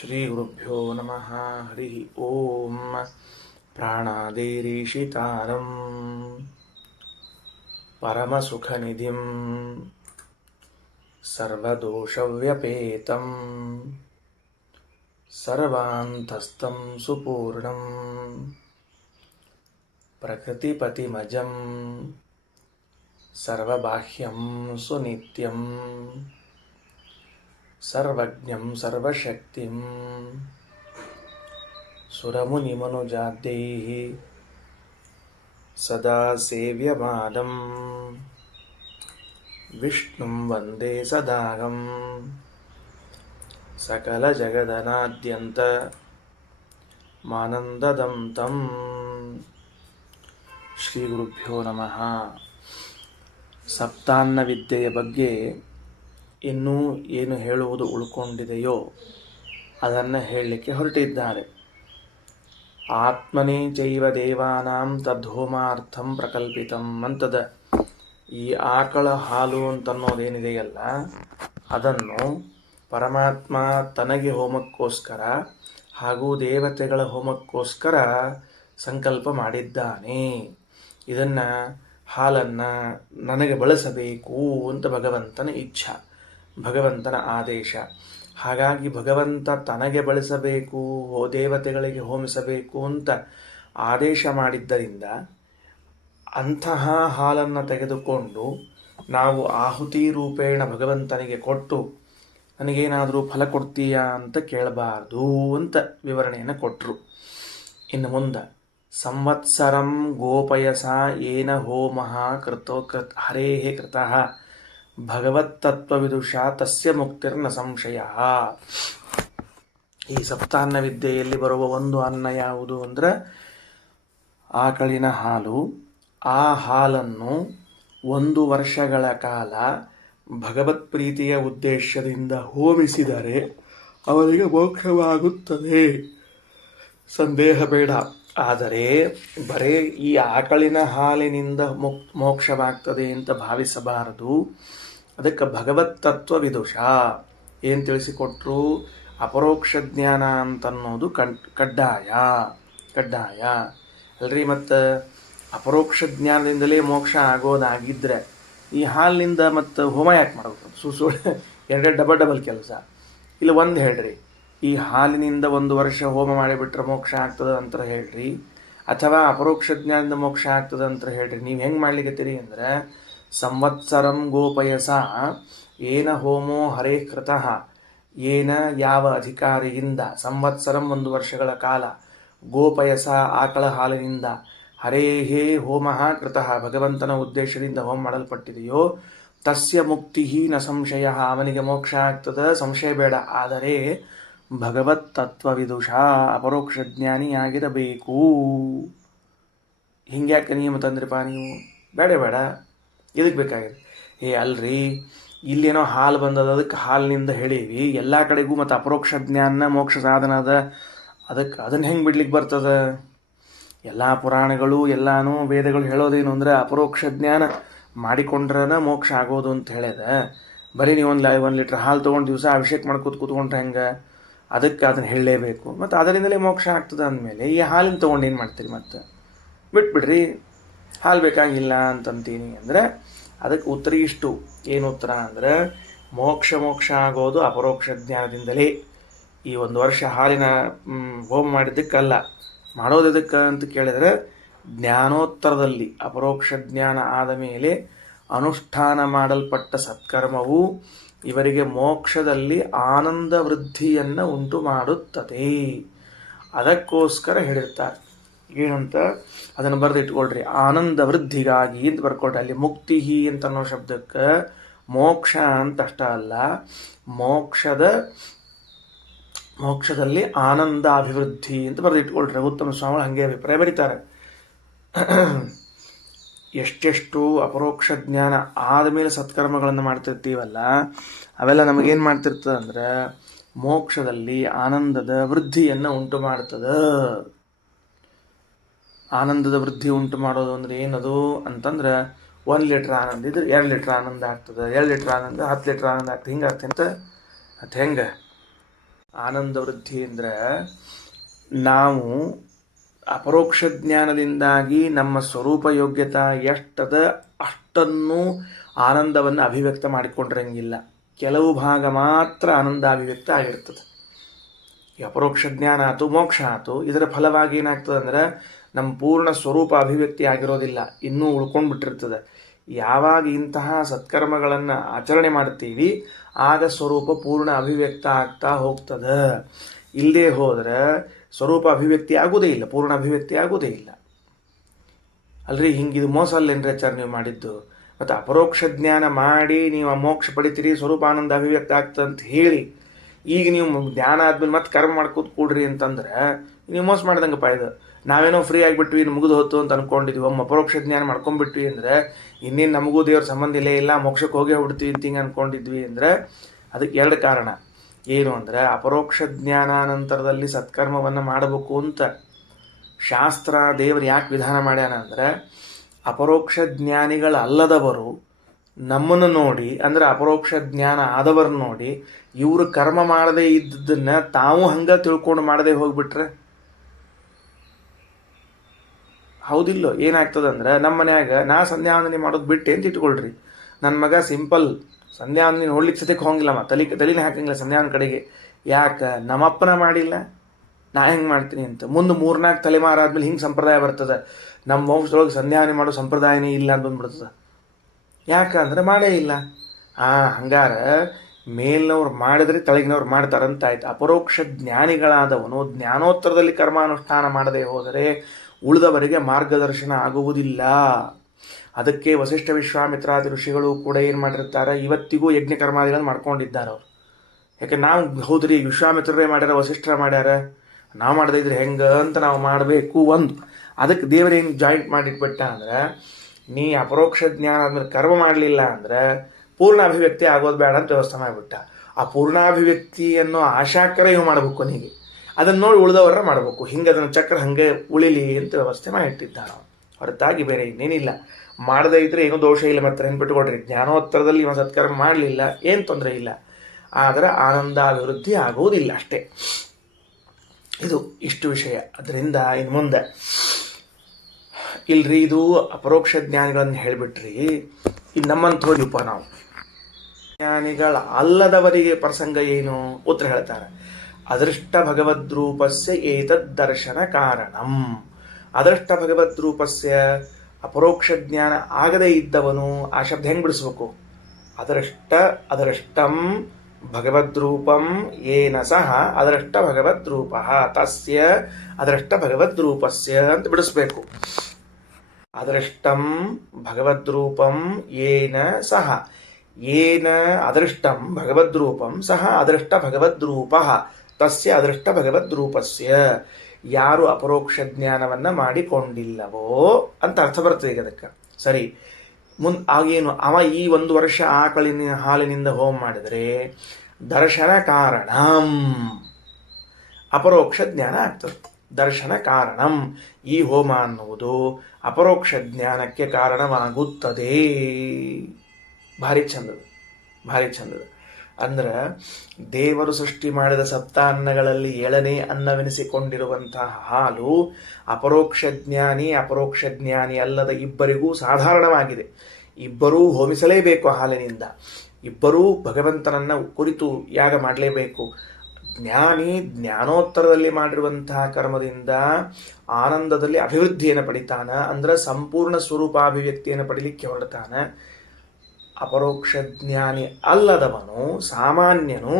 ಶ್ರೀ ಗುರುಭ್ಯೋ ನಮಃ. ಹರಿ ಓಂ. ಪ್ರಾಣಾದೇರೀಶಿತಾರಂ ಪರಮಸುಖನಿಧಿಂ ಸರ್ವದೋಷವ್ಯಪೇತಂ ಸರ್ವಾಂತಸ್ಥಂ ಸುಪೂರ್ಣಂ ಪ್ರಕೃತಿಪತಿಮಜಂ ಸರ್ವಬಾಹ್ಯಂ ಸುನಿತ್ಯಂ ಸರ್ವಜ್ಞಂ ಸರ್ವಶಕ್ತಿಂ ಸುರಮುನಿಮನುಜಾದ್ಯೈಃ ಸದಾ ಸೇವ್ಯಮಾನಂ ವಿಷ್ಣುಂ ವಂದೇ ಸದಾಹಂ ಸಕಲಜಗದನಾದ್ಯಂತ ಮಾನಂದದಂ ತಂ. ಶ್ರೀ ಗುರುಭ್ಯೋ ನಮಃ. ಸಪ್ತಾನ್ನ ವಿದ್ಯೆಯ ಬಗ್ಗೆ ಇನ್ನೂ ಏನು ಹೇಳುವುದು ಉಳ್ಕೊಂಡಿದೆಯೋ ಅದನ್ನು ಹೇಳಲಿಕ್ಕೆ ಹೊರಟಿದ್ದಾರೆ. ಆತ್ಮನೇ ಚೈವ ದೇವಾನಾಂ ತದ್ಧೋಮಾರ್ಥಂ ಪ್ರಕಲ್ಪಿತಂ ಅಂತದ. ಈ ಆಕಳ ಹಾಲು ಅಂತನ್ನೋದೇನಿದೆಯಲ್ಲ ಅದನ್ನು ಪರಮಾತ್ಮ ತನಗೆ ಹೋಮಕ್ಕೋಸ್ಕರ ಹಾಗೂ ದೇವತೆಗಳ ಹೋಮಕ್ಕೋಸ್ಕರ ಸಂಕಲ್ಪ ಮಾಡಿದ್ದಾನೆ. ಇದನ್ನು ಹಾಲನ್ನು ನನಗೆ ಬಳಸಬೇಕು ಅಂತ ಭಗವಂತನ ಇಚ್ಛಾ, ಭಗವಂತನ ಆದೇಶ. ಹಾಗಾಗಿ ಭಗವಂತ ತನಗೆ ಬಳಸಬೇಕು, ದೇವತೆಗಳಿಗೆ ಹೋಮಿಸಬೇಕು ಅಂತ ಆದೇಶ ಮಾಡಿದ್ದರಿಂದ ಅಂತಹ ಹಾಲನ್ನು ತೆಗೆದುಕೊಂಡು ನಾವು ಆಹುತಿ ರೂಪೇಣ ಭಗವಂತನಿಗೆ ಕೊಟ್ಟು ನನಗೇನಾದರೂ ಫಲ ಕೊಡ್ತೀಯಾ ಅಂತ ಕೇಳಬಾರ್ದು ಅಂತ ವಿವರಣೆಯನ್ನು ಕೊಟ್ಟರು. ಇನ್ನು ಮುಂದೆ ಸಂವತ್ಸರಂ ಗೋಪಯಸ ಏನ ಹೋಮಃ ಹರೇಃ ಕೃತಃ ಭಗವತ್ತತ್ವವಿದುಷಾ ತಸ್ಯ ಮುಕ್ತಿರ್ನ ಸಂಶಯ. ಈ ಸಪ್ತಾನ್ನ ವಿದ್ಯೆಯಲ್ಲಿ ಬರುವ ಒಂದು ಅನ್ನ ಯಾವುದು ಅಂದರೆ ಆಕಳಿನ ಹಾಲು. ಆ ಹಾಲನ್ನು 1 ವರ್ಷಗಳ ಕಾಲ ಭಗವತ್ ಪ್ರೀತಿಯ ಉದ್ದೇಶದಿಂದ ಹೋಮಿಸಿದರೆ ಅವರಿಗೆ ಮೋಕ್ಷವಾಗುತ್ತದೆ, ಸಂದೇಹ ಬೇಡ. ಆದರೆ ಬರೇ ಈ ಆಕಳಿನ ಹಾಲಿನಿಂದ ಮೋಕ್ಷವಾಗ್ತದೆ ಅಂತ ಭಾವಿಸಬಾರದು. ಅದಕ್ಕೆ ಭಗವತ್ ತತ್ವವಿದುಷ ಏನು ತಿಳಿಸಿಕೊಟ್ರು? ಅಪರೋಕ್ಷ ಜ್ಞಾನ ಅಂತನ್ನೋದು ಕಡ್ಡಾಯ ಅಲ್ರಿ. ಮತ್ತು ಅಪರೋಕ್ಷ ಜ್ಞಾನದಿಂದಲೇ ಮೋಕ್ಷ ಆಗೋದಾಗಿದ್ದರೆ ಈ ಹಾಲಿನಿಂದ ಮತ್ತು ಹೋಮ ಯಾಕೆ ಮಾಡಬೇಕು? ಎರಡೆರಡು ಡಬಲ್ ಕೆಲಸ. ಇಲ್ಲ ಒಂದು ಹೇಳ್ರಿ, ಈ ಹಾಲಿನಿಂದ 1 ವರ್ಷ ಹೋಮ ಮಾಡಿಬಿಟ್ರೆ ಮೋಕ್ಷ ಆಗ್ತದೆ ಅಂತ ಹೇಳ್ರಿ, ಅಥವಾ ಅಪರೋಕ್ಷ ಜ್ಞಾನದಿಂದ ಮೋಕ್ಷ ಆಗ್ತದೆ ಅಂತ ಹೇಳ್ರಿ. ನೀವು ಹೆಂಗೆ ಮಾಡ್ಲಿಕ್ಕತ್ತೀರಿ ಅಂದರೆ ಸಂವತ್ಸರಂ ಗೋಪಯಸ ಏನ ಹೋಮೋ ಹರೇ ಕೃತಃ, ಏನ ಯಾವ ಅಧಿಕಾರಿಯಿಂದ, ಸಂವತ್ಸರಂ 1 ವರ್ಷಗಳ ಕಾಲ, ಗೋಪಯಸ ಆಕಳ ಹಾಲಿನಿಂದ, ಹರೇಹೇ ಹೋಮಃ ಕೃತಃ ಭಗವಂತನ ಉದ್ದೇಶದಿಂದ ಹೋಮ ಮಾಡಲ್ಪಟ್ಟಿದೆಯೋ, ತಸ್ಯ ಮುಕ್ತಿ ನ ಸಂಶಯ ಅವನಿಗೆ ಮೋಕ್ಷ ಆಗ್ತದೆ, ಸಂಶಯ ಬೇಡ. ಆದರೆ ಭಗವತ್ ತತ್ವವಿದುಷ ಅಪರೋಕ್ಷ ಜ್ಞಾನಿಯಾಗಿರಬೇಕು. ಹಿಂಗ್ಯಾಕೆ ನಿಯಮ ತಂದ್ರಿಪ್ಪ ನೀವು? ಬೇಡ, ಇದಕ್ಕೆ ಬೇಕಾಗಿದೆ. ಅಲ್ರಿ, ಇಲ್ಲೇನೋ ಹಾಲು ಬಂದದ, ಅದಕ್ಕೆ ಹಾಲಿನಿಂದ ಹೇಳೀವಿ. ಎಲ್ಲ ಕಡೆಗೂ ಮತ್ತು ಅಪರೋಕ್ಷ ಜ್ಞಾನ ಮೋಕ್ಷ ಸಾಧನ ಅದ, ಅದನ್ನು ಹೆಂಗೆ ಬಿಡ್ಲಿಕ್ಕೆ ಬರ್ತದೆ? ಎಲ್ಲ ಪುರಾಣಗಳು ಎಲ್ಲಾನು ವೇದಗಳು ಹೇಳೋದೇನು ಅಂದರೆ ಅಪರೋಕ್ಷ ಜ್ಞಾನ ಮಾಡಿಕೊಂಡ್ರನ ಮೋಕ್ಷ ಆಗೋದು ಅಂತ ಹೇಳ್ಯದ. ಬರೀ ನೀವು 1 ಲೀಟ್ರ್ ಹಾಲು ತೊಗೊಂಡು ದಿವಸ ಅಭಿಷೇಕ ಮಾಡ್ಕೊತ ಕೂತ್ಕೊಂಡ್ರೆ ಹೆಂಗೆ? ಅದಕ್ಕೆ ಅದನ್ನು ಹೇಳಲೇಬೇಕು. ಮತ್ತು ಅದರಿಂದಲೇ ಮೋಕ್ಷ ಆಗ್ತದೆ ಅಂದಮೇಲೆ ಈ ಹಾಲಿನ ತೊಗೊಂಡು ಏನು ಮಾಡ್ತೀರಿ? ಮತ್ತು ಬಿಟ್ಬಿಡ್ರಿ, ಹಾಲು ಬೇಕಾಗಿಲ್ಲ ಅಂತಂತೀನಿ ಅಂದರೆ ಅದಕ್ಕೆ ಉತ್ತರ ಇಷ್ಟು. ಏನು ಉತ್ತರ ಅಂದರೆ ಮೋಕ್ಷ ಆಗೋದು ಅಪರೋಕ್ಷ ಜ್ಞಾನದಿಂದಲೇ. ಈ 1 ವರ್ಷ ಹಾಲಿನ ಹೋಮ ಮಾಡಿದ್ದಕ್ಕಲ್ಲ, ಮಾಡೋದಕ್ಕೆ ಅಂತ ಕೇಳಿದರೆ ಜ್ಞಾನೋತ್ತರದಲ್ಲಿ ಅಪರೋಕ್ಷ ಜ್ಞಾನ ಆದ ಮೇಲೆ ಅನುಷ್ಠಾನ ಮಾಡಲ್ಪಟ್ಟ ಸತ್ಕರ್ಮವು ಇವರಿಗೆ ಮೋಕ್ಷದಲ್ಲಿ ಆನಂದ ವೃದ್ಧಿಯನ್ನು ಉಂಟು ಮಾಡುತ್ತದೆ. ಅದಕ್ಕೋಸ್ಕರ ಹೇಳಿರ್ತಾರೆ. ಏನಂತ ಅದನ್ನು ಬರೆದಿಟ್ಕೊಳ್ರಿ, ಆನಂದ ವೃದ್ಧಿಗಾಗಿ ಅಂತ ಬರ್ಕೊಳ್ರಿ. ಅಲ್ಲಿ ಮುಕ್ತಿ ಅಂತ ಅನ್ನೋ ಶಬ್ದಕ್ಕೆ ಮೋಕ್ಷ ಅಂತ ಅಷ್ಟ ಅಲ್ಲ, ಮೋಕ್ಷದಲ್ಲಿ ಆನಂದ ಅಭಿವೃದ್ಧಿ ಅಂತ ಬರೆದಿಟ್ಕೊಳ್ರಿ. ಉತ್ತಮ ಸ್ವಾಮಿಗಳು ಹಾಗೆ ಅಭಿಪ್ರಾಯ ಬರೀತಾರೆ. ಎಷ್ಟೆಷ್ಟು ಅಪರೋಕ್ಷ ಜ್ಞಾನ ಆದಮೇಲೆ ಸತ್ಕರ್ಮಗಳನ್ನು ಮಾಡ್ತಿರ್ತೀವಲ್ಲ, ಅವೆಲ್ಲ ನಮಗೇನು ಮಾಡ್ತಿರ್ತದೆ ಅಂದ್ರೆ ಮೋಕ್ಷದಲ್ಲಿ ಆನಂದದ ವೃದ್ಧಿಯನ್ನು ಉಂಟು ಮಾಡ್ತದೆ. ಆನಂದದ ವೃದ್ಧಿ ಉಂಟು ಮಾಡೋದು ಅಂದರೆ ಏನದು ಅಂತಂದ್ರೆ 1 ಲೀಟ್ರ್ ಆನಂದ ಇದ್ರೆ 2 ಲೀಟ್ರ್ ಆನಂದ ಆಗ್ತದೆ, 2 ಲೀಟ್ರ್ ಆನಂದ 10 ಲೀಟ್ರ್ ಆನಂದ ಆಗ್ತದೆ. ಹಿಂಗಾಗ್ತದೆ ಅಂತ ಅದು ಹೆಂಗೆ? ಆನಂದ ವೃದ್ಧಿ ಅಂದರೆ ನಾವು ಅಪರೋಕ್ಷ ಜ್ಞಾನದಿಂದಾಗಿ ನಮ್ಮ ಸ್ವರೂಪ ಯೋಗ್ಯತಾ ಎಷ್ಟದ ಅಷ್ಟನ್ನು ಆನಂದವನ್ನು ಅಭಿವ್ಯಕ್ತ ಮಾಡಿಕೊಂಡಿರಂಗಿಲ್ಲ. ಕೆಲವು ಭಾಗ ಮಾತ್ರ ಆನಂದ ಅಭಿವ್ಯಕ್ತ ಆಗಿರ್ತದೆ. ಈ ಅಪರೋಕ್ಷ ಜ್ಞಾನ ಆಯ್ತು, ಮೋಕ್ಷ ಆಯ್ತು, ಇದರ ಫಲವಾಗಿ ಏನಾಗ್ತದೆ ಅಂದ್ರೆ ನಮ್ಮ ಪೂರ್ಣ ಸ್ವರೂಪ ಅಭಿವ್ಯಕ್ತಿ ಆಗಿರೋದಿಲ್ಲ, ಇನ್ನೂ ಉಳ್ಕೊಂಡು ಬಿಟ್ಟಿರ್ತದೆ. ಯಾವಾಗ ಇಂತಹ ಸತ್ಕರ್ಮಗಳನ್ನು ಆಚರಣೆ ಮಾಡ್ತೀವಿ ಆಗ ಸ್ವರೂಪ ಪೂರ್ಣ ಅಭಿವ್ಯಕ್ತ ಆಗ್ತಾ ಹೋಗ್ತದೆ. ಇಲ್ಲದೆ ಹೋದರೆ ಸ್ವರೂಪ ಅಭಿವ್ಯಕ್ತಿ ಆಗೋದೇ ಇಲ್ಲ, ಪೂರ್ಣ ಅಭಿವ್ಯಕ್ತಿ ಆಗೋದೇ ಇಲ್ಲ. ಅಲ್ರಿ, ಹಿಂಗಿದು ಮೋಸ ಅಲ್ಲೇನ್ರಿ ಆಚಾರ ನೀವು ಮಾಡಿದ್ದು? ಮತ್ತು ಅಪರೋಕ್ಷ ಜ್ಞಾನ ಮಾಡಿ ನೀವು ಮೋಕ್ಷ ಪಡಿತೀರಿ, ಸ್ವರೂಪಾನಂದ ಅಭಿವ್ಯಕ್ತ ಆಗ್ತದೆ ಅಂತ ಹೇಳಿ ಈಗ ನೀವು ಜ್ಞಾನ ಆದ್ಮೇಲೆ ಮತ್ತೆ ಕರ್ಮ ಮಾಡ್ಕೋತ ಕೂಡ್ರಿ ಅಂತಂದ್ರೆ ನೀವು ಮೋಸ ಮಾಡ್ದಂಗಪ್ಪ ಇದು. ನಾವೇನೋ ಫ್ರೀ ಆಗಿಬಿಟ್ವಿ, ಮುಗಿದು ಹೋತು ಅಂತ ಅನ್ಕೊಂಡಿದ್ವಿ, ಒಮ್ಮೆ ಅಪರೋಕ್ಷ ಜ್ಞಾನ ಮಾಡ್ಕೊಂಡ್ಬಿಟ್ವಿ ಅಂದರೆ ಇನ್ನೇನು ನಮಗೂ ದೇವ್ರ ಸಂಬಂಧ ಇಲ್ಲೇ ಇಲ್ಲ, ಮೋಕ್ಷಕ್ಕೆ ಹೋಗೇ ಹೋಗ್ಬಿಡ್ತೀವಿ ಅಂತ ಹಿಂಗೆ ಅಂದ್ಕೊಂಡಿದ್ವಿ ಅಂದರೆ ಅದಕ್ಕೆ ಎರಡು ಕಾರಣ. ಏನು ಅಂದರೆ ಅಪರೋಕ್ಷ ಜ್ಞಾನ ನಂತರದಲ್ಲಿ ಸತ್ಕರ್ಮವನ್ನು ಮಾಡಬೇಕು ಅಂತ ಶಾಸ್ತ್ರ ದೇವರು ಯಾಕೆ ವಿಧಾನ ಮಾಡ್ಯಾನ ಅಂದರೆ ಅಪರೋಕ್ಷ ಜ್ಞಾನಿಗಳಲ್ಲದವರು ನಮ್ಮನ್ನು ನೋಡಿ, ಅಂದರೆ ಅಪರೋಕ್ಷ ಜ್ಞಾನ ಆದವರು ನೋಡಿ ಇವರು ಕರ್ಮ ಮಾಡದೇ ಇದ್ದದನ್ನ ತಾವು ಹಂಗೆ ತಿಳ್ಕೊಂಡು ಮಾಡದೆ ಹೋಗ್ಬಿಟ್ರೆ ಹೌದಿಲ್ಲೋ ಏನಾಗ್ತದಂದ್ರೆ ನಮ್ಮ ಮನ್ಯಾಗ ನಾ ಸಂಧ್ಯಾವಂದನೆ ಮಾಡೋದು ಬಿಟ್ಟೆ ಅಂತ ಇಟ್ಕೊಳ್ರಿ. ನನ್ನ ಮಗ ಸಿಂಪಲ್ ಸಂಧ್ಯಾವಂದನೆ ನೋಡ್ಲಿಕ್ಕೆ ಸತ್ಯಕ್ಕೆ ಹೋಗಿಲ್ಲಮ್ಮ, ತಲೆನೇ ಹಾಕಂಗಿಲ್ಲ ಸಂಧ್ಯಾವನ ಕಡೆಗೆ. ಯಾಕೆ? ನಮ್ಮಪ್ಪನ ಮಾಡಿಲ್ಲ, ನಾ ಹೆಂಗೆ ಮಾಡ್ತೀನಿ ಅಂತ. ಮುಂದೆ 3-4 ತಲೆಮಾರಾದ್ಮೇಲೆ ಹಿಂಗೆ ಸಂಪ್ರದಾಯ ಬರ್ತದೆ, ನಮ್ಮ ವಂಶದೊಳಗೆ ಸಂಧ್ಯಾವನೆ ಮಾಡೋ ಸಂಪ್ರದಾಯನೇ ಇಲ್ಲ ಅಂತ ಬಂದ್ಬಿಡ್ತದೆ. ಯಾಕಂದ್ರೆ ಮಾಡೇ ಇಲ್ಲ. ಹಂಗಾರೆ ಮೇಲಿನವ್ರು ಮಾಡಿದ್ರೆ ತಳಗಿನವ್ರು ಮಾಡ್ತಾರಂತ ಆಯ್ತು. ಅಪರೋಕ್ಷ ಜ್ಞಾನಿಗಳಾದವನು ಜ್ಞಾನೋತ್ತರದಲ್ಲಿ ಕರ್ಮಾನುಷ್ಠಾನ ಮಾಡದೆ ಹೋದರೆ ಉಳಿದವರಿಗೆ ಮಾರ್ಗದರ್ಶನ ಆಗುವುದಿಲ್ಲ. ಅದಕ್ಕೆ ವಸಿಷ್ಠ ವಿಶ್ವಾಮಿತ್ರಾದಿ ಋಷಿಗಳು ಕೂಡ ಏನು ಮಾಡಿರ್ತಾರೆ, ಇವತ್ತಿಗೂ ಯಜ್ಞ ಕರ್ಮಾದಿಗಳನ್ನು ಮಾಡ್ಕೊಂಡಿದ್ದಾರೆ ಅವರು. ಯಾಕೆ ನಾವು ಹೌದ್ರಿ ವಿಶ್ವಾಮಿತ್ರರೇ ಮಾಡ್ಯಾರ, ವಸಿಷ್ಠರ ಮಾಡ್ಯಾರ, ನಾವು ಮಾಡದೇ ಇದ್ರೆ ಹೆಂಗೆ ಅಂತ ನಾವು ಮಾಡಬೇಕು. ಒಂದು ಅದಕ್ಕೆ ದೇವರೇನು ಜಾಯಿಂಟ್ ಮಾಡಿಟ್ಬಿಟ್ಟ ಅಂದ್ರೆ ನೀ ಅಪರೋಕ್ಷ ಜ್ಞಾನ ಆದ್ಮೇಲೆ ಕರ್ಮ ಮಾಡಲಿಲ್ಲ ಅಂದ್ರೆ ಪೂರ್ಣ ಅಭಿವ್ಯಕ್ತಿ ಆಗೋದು ಬೇಡ ಅಂತ ವ್ಯವಸ್ಥೆ ಮಾಡಿಬಿಟ್ಟ. ಆ ಪೂರ್ಣಾಭಿವ್ಯಕ್ತಿಯನ್ನು ಆಶಾಕರ ಇವು ಮಾಡಬೇಕು ಕೊನೆಗೆ, ಅದನ್ನು ನೋಡಿ ಉಳಿದವರ ಮಾಡಬೇಕು. ಹಿಂಗೆ ಅದನ್ನು ಚಕ್ರ ಹಾಗೆ ಉಳಿಲಿ ಅಂತ ವ್ಯವಸ್ಥೆ ಮಾಡಿಟ್ಟಿದ್ದಾನ. ಹೊರತಾಗಿ ಬೇರೆ ಇನ್ನೇನಿಲ್ಲ. ಮಾಡದೇ ಇದ್ರೆ ಏನೂ ದೋಷ ಇಲ್ಲ. ಮತ್ತೆ ನೆನ್ಪಿಟ್ಕೊಳ್ರಿ, ಜ್ಞಾನೋತ್ತರದಲ್ಲಿ ಇವ ಸತ್ಕರ್ಮ ಮಾಡಲಿಲ್ಲ ಏನು ತೊಂದರೆ ಇಲ್ಲ, ಆದರೆ ಆನಂದಾಭಿವೃದ್ಧಿ ಆಗುವುದಿಲ್ಲ ಅಷ್ಟೇ. ಇದು ಇಷ್ಟು ವಿಷಯ. ಅದರಿಂದ ಇನ್ನು ಮುಂದೆ ಇಲ್ರಿ ಇದು ಅಪರೋಕ್ಷ ಜ್ಞಾನಿಗಳನ್ನು ಹೇಳಿಬಿಟ್ರಿ. ಇದು ನಮ್ಮಂಥವ್ರಿಪ್ಪ ನಾವು ಜ್ಞಾನಿಗಳ ಅಲ್ಲದವರಿಗೆ ಪ್ರಸಂಗ ಏನು? ಉತ್ತರ ಹೇಳ್ತಾರೆ. ಅದೃಷ್ಟ ಭಗವದ್ರೂಪಸ್ಯ ಏತದ್ ದರ್ಶನ ಕಾರಣಂ. ಅದೃಷ್ಟ ಭಗವದ್ರೂಪಸ್ಯ ಅಪರೋಕ್ಷ ಜ್ಞಾನ ಆಗದೇ ಇದ್ದವನು, ಆ ಶಬ್ದ ಹೆಂಗೆ ಬಿಡಿಸ್ಬೇಕು? ಅದೃಷ್ಟಂ ಭಗವದ್ರೂಪಂ ಏನ ಸಹ ಅದೃಷ್ಟ ಭಗವದ್ರೂಪ ತಸ್ಯ ಅದೃಷ್ಟ ಭಗವದ್ರೂಪಸ್ಯ ಅಂತ ಬಿಡಿಸ್ಬೇಕು. ಅದೃಷ್ಟಂ ಭಗವದ್ರೂಪಂ ಏನ ಸಹ, ಏನ ಅದೃಷ್ಟಂ ಭಗವದ್ರೂಪಂ ಸಹ ಅದೃಷ್ಟ ಭಗವದ್ರೂಪ ತಸ್ಯ ಅದೃಷ್ಟ ಭಗವದ್ರೂಪಸ್ಯ. ಯಾರು ಅಪರೋಕ್ಷ ಜ್ಞಾನವನ್ನು ಮಾಡಿಕೊಂಡಿಲ್ಲವೋ ಅಂತ ಅರ್ಥ ಬರ್ತದೆ ಈಗ ಅದಕ್ಕೆ. ಸರಿ, ಆಗೇನು ಅವ ಈ 1 ವರ್ಷ ಆಕಳಿನ ಹಾಲಿನಿಂದ ಹೋಮ ಮಾಡಿದರೆ ದರ್ಶನ ಕಾರಣಂ ಅಪರೋಕ್ಷ ಜ್ಞಾನ ಆಗ್ತದೆ. ದರ್ಶನ ಕಾರಣಂ, ಈ ಹೋಮ ಅನ್ನುವುದು ಅಪರೋಕ್ಷ ಜ್ಞಾನಕ್ಕೆ ಕಾರಣವಾಗುತ್ತದೆ. ಭಾರಿ ಚಂದದ, ಭಾರಿ ಚಂದದ. ಅಂದ್ರೆ ದೇವರು ಸೃಷ್ಟಿ ಮಾಡಿದ ಸಪ್ತಾನ್ನಗಳಲ್ಲಿ 7ನೇ ಅನ್ನವೆನಿಸಿಕೊಂಡಿರುವಂತಹ ಹಾಲು ಅಪರೋಕ್ಷ ಜ್ಞಾನಿ ಅಲ್ಲದ ಇಬ್ಬರಿಗೂ ಸಾಧಾರಣವಾಗಿದೆ. ಇಬ್ಬರೂ ಹೋಮಿಸಲೇಬೇಕು ಹಾಲಿನಿಂದ, ಇಬ್ಬರೂ ಭಗವಂತನನ್ನು ಕುರಿತು ಯಾಗ ಮಾಡಲೇಬೇಕು. ಜ್ಞಾನಿ ಜ್ಞಾನೋತ್ತರದಲ್ಲಿ ಮಾಡಿರುವಂತಹ ಕರ್ಮದಿಂದ ಆನಂದದಲ್ಲಿ ಅಭಿವೃದ್ಧಿಯನ್ನು ಪಡಿತಾನ, ಅಂದ್ರೆ ಸಂಪೂರ್ಣ ಸ್ವರೂಪಾಭಿವ್ಯಕ್ತಿಯನ್ನು ಪಡಿಲಿಕ್ಕೆ ಹೊರಡ್ತಾನ. ಅಪರೋಕ್ಷ ಜ್ಞಾನಿ ಅಲ್ಲದವನು ಸಾಮಾನ್ಯನು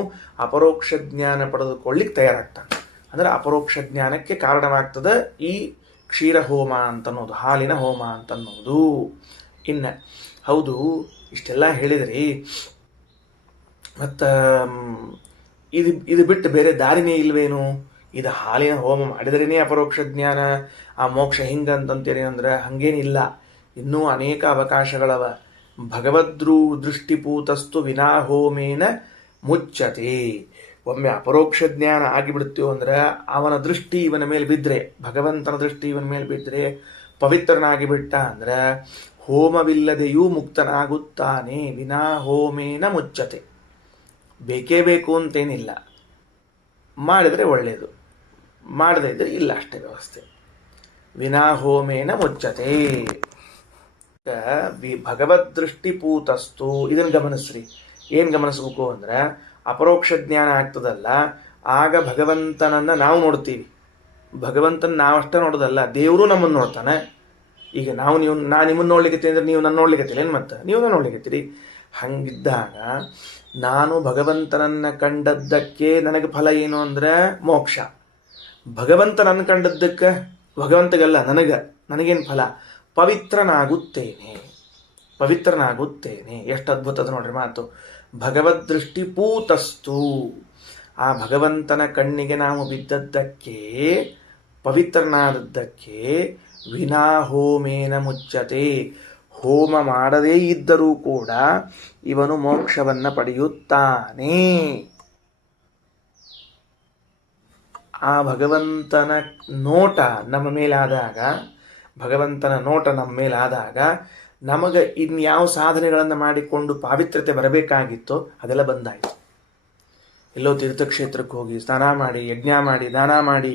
ಅಪರೋಕ್ಷ ಜ್ಞಾನ ಪಡೆದುಕೊಳ್ಳಿಕ್ಕೆ ತಯಾರಾಗ್ತಾನೆ. ಅಂದ್ರೆ ಅಪರೋಕ್ಷ ಜ್ಞಾನಕ್ಕೆ ಕಾರಣವಾಗ್ತದೆ ಈ ಕ್ಷೀರ ಹೋಮ ಅಂತನ್ನೋದು, ಹಾಲಿನ ಹೋಮ ಅಂತನ್ನೋದು. ಇನ್ನು ಹೌದು, ಇಷ್ಟೆಲ್ಲ ಹೇಳಿದ್ರಿ, ಮತ್ತು ಇದು ಬಿಟ್ಟು ಬೇರೆ ದಾರಿನೇ ಇಲ್ವೇನು? ಇದು ಹಾಲಿನ ಹೋಮ ಮಾಡಿದ್ರೇ ಅಪರೋಕ್ಷ ಜ್ಞಾನ, ಆ ಮೋಕ್ಷ ಹಿಂಗಂತಂತೀರಿ ಅಂದ್ರೆ ಹಂಗೇನಿಲ್ಲ. ಇನ್ನೂ ಅನೇಕ ಅವಕಾಶಗಳವ. ದೃಷ್ಟಿಪೂತಸ್ತು ವಿನಾ ಹೋಮೇನ ಮುಚ್ಚತೆ. ಒಮ್ಮೆ ಅಪರೋಕ್ಷ ಜ್ಞಾನ ಆಗಿಬಿಡ್ತೀವಿ ಅಂದ್ರೆ ಅವನ ದೃಷ್ಟಿ ಇವನ ಮೇಲೆ ಬಿದ್ದರೆ, ಭಗವಂತನ ದೃಷ್ಟಿ ಇವನ ಮೇಲೆ ಬಿದ್ದರೆ ಪವಿತ್ರನಾಗಿ ಬಿಟ್ಟ ಅಂದ್ರೆ ಹೋಮವಿಲ್ಲದೆಯೂ ಮುಕ್ತನಾಗುತ್ತಾನೆ. ವಿನಾ ಹೋಮೇನ ಮುಚ್ಚತೆ. ಬೇಕೇ ಬೇಕು ಅಂತೇನಿಲ್ಲ. ಮಾಡಿದರೆ ಒಳ್ಳೆಯದು, ಮಾಡದೇ ಇದ್ದರೆ ಇಲ್ಲ, ಅಷ್ಟೇ ವ್ಯವಸ್ಥೆ. ವಿನಾ ಹೋಮೇನ ಮುಚ್ಚತೆ. ಭಗವದ್ದೃಷ್ಟಿಪೂತಸ್ತು. ಇದನ್ನು ಗಮನಿಸ್ರಿ. ಏನು ಗಮನಿಸ್ಬೇಕು ಅಂದ್ರೆ, ಅಪರೋಕ್ಷ ಜ್ಞಾನ ಆಗ್ತದಲ್ಲ, ಆಗ ಭಗವಂತನನ್ನು ನಾವು ನೋಡ್ತೀವಿ. ಭಗವಂತನ ನಾವಷ್ಟೇ ನೋಡೋದಲ್ಲ, ದೇವರು ನಮ್ಮನ್ನು ನೋಡ್ತಾನೆ. ಈಗ ನಾನು ನಿಮ್ಮನ್ನು ನೋಡ್ಲಿಕ್ಕೆ ಅಂದ್ರೆ ನೀವು ನನ್ನ ನೋಡ್ಲಿಕ್ಕತ್ತಿಲ್ಲ ಏನು, ಮತ್ತೆ ನೀವು ನನ್ನ ನೋಡ್ಲಿಕ್ಕತ್ತೀರಿ. ಹಂಗಿದ್ದಾಗ ನಾನು ಭಗವಂತನನ್ನು ಕಂಡದ್ದಕ್ಕೆ ನನಗೆ ಫಲ ಏನು ಅಂದ್ರೆ ಮೋಕ್ಷ. ಭಗವಂತ ನನ್ನ ಕಂಡದ್ದಕ್ಕೆ ಭಗವಂತಗಲ್ಲ, ನನಗೇನು ಫಲ? ಪವಿತ್ರನಾಗುತ್ತೇನೆ. ಎಷ್ಟು ಅದ್ಭುತದ ನೋಡ್ರಿ ಮಾತು. ಭಗವದ್ದೃಷ್ಟಿ ಪೂತಸ್ತು. ಆ ಭಗವಂತನ ಕಣ್ಣಿಗೆ ನಾವು ಬಿದ್ದದ್ದಕ್ಕೆ, ಪವಿತ್ರನಾದದ್ದಕ್ಕೆ ವಿನಾ ಹೋಮೇನ ಮುಚ್ಚತೆ. ಹೋಮ ಮಾಡದೇ ಇದ್ದರೂ ಕೂಡ ಇವನು ಮೋಕ್ಷವನ್ನು ಪಡೆಯುತ್ತಾನೆ. ಆ ಭಗವಂತನ ನೋಟ ನಮ್ಮ ಮೇಲಾದಾಗ, ಭಗವಂತನ ನೋಟ ನಮ್ಮ ಮೇಲಾದಾಗ ನಮಗೆ ಇನ್ಯಾವ ಸಾಧನೆಗಳನ್ನು ಮಾಡಿಕೊಂಡು ಪಾವಿತ್ರ್ಯತೆ ಬರಬೇಕಾಗಿತ್ತೋ ಅದೆಲ್ಲ ಬಂದಾಯಿತು. ಎಲ್ಲೋ ತೀರ್ಥಕ್ಷೇತ್ರಕ್ಕೆ ಹೋಗಿ ಸ್ನಾನ ಮಾಡಿ, ಯಜ್ಞ ಮಾಡಿ, ದಾನ ಮಾಡಿ,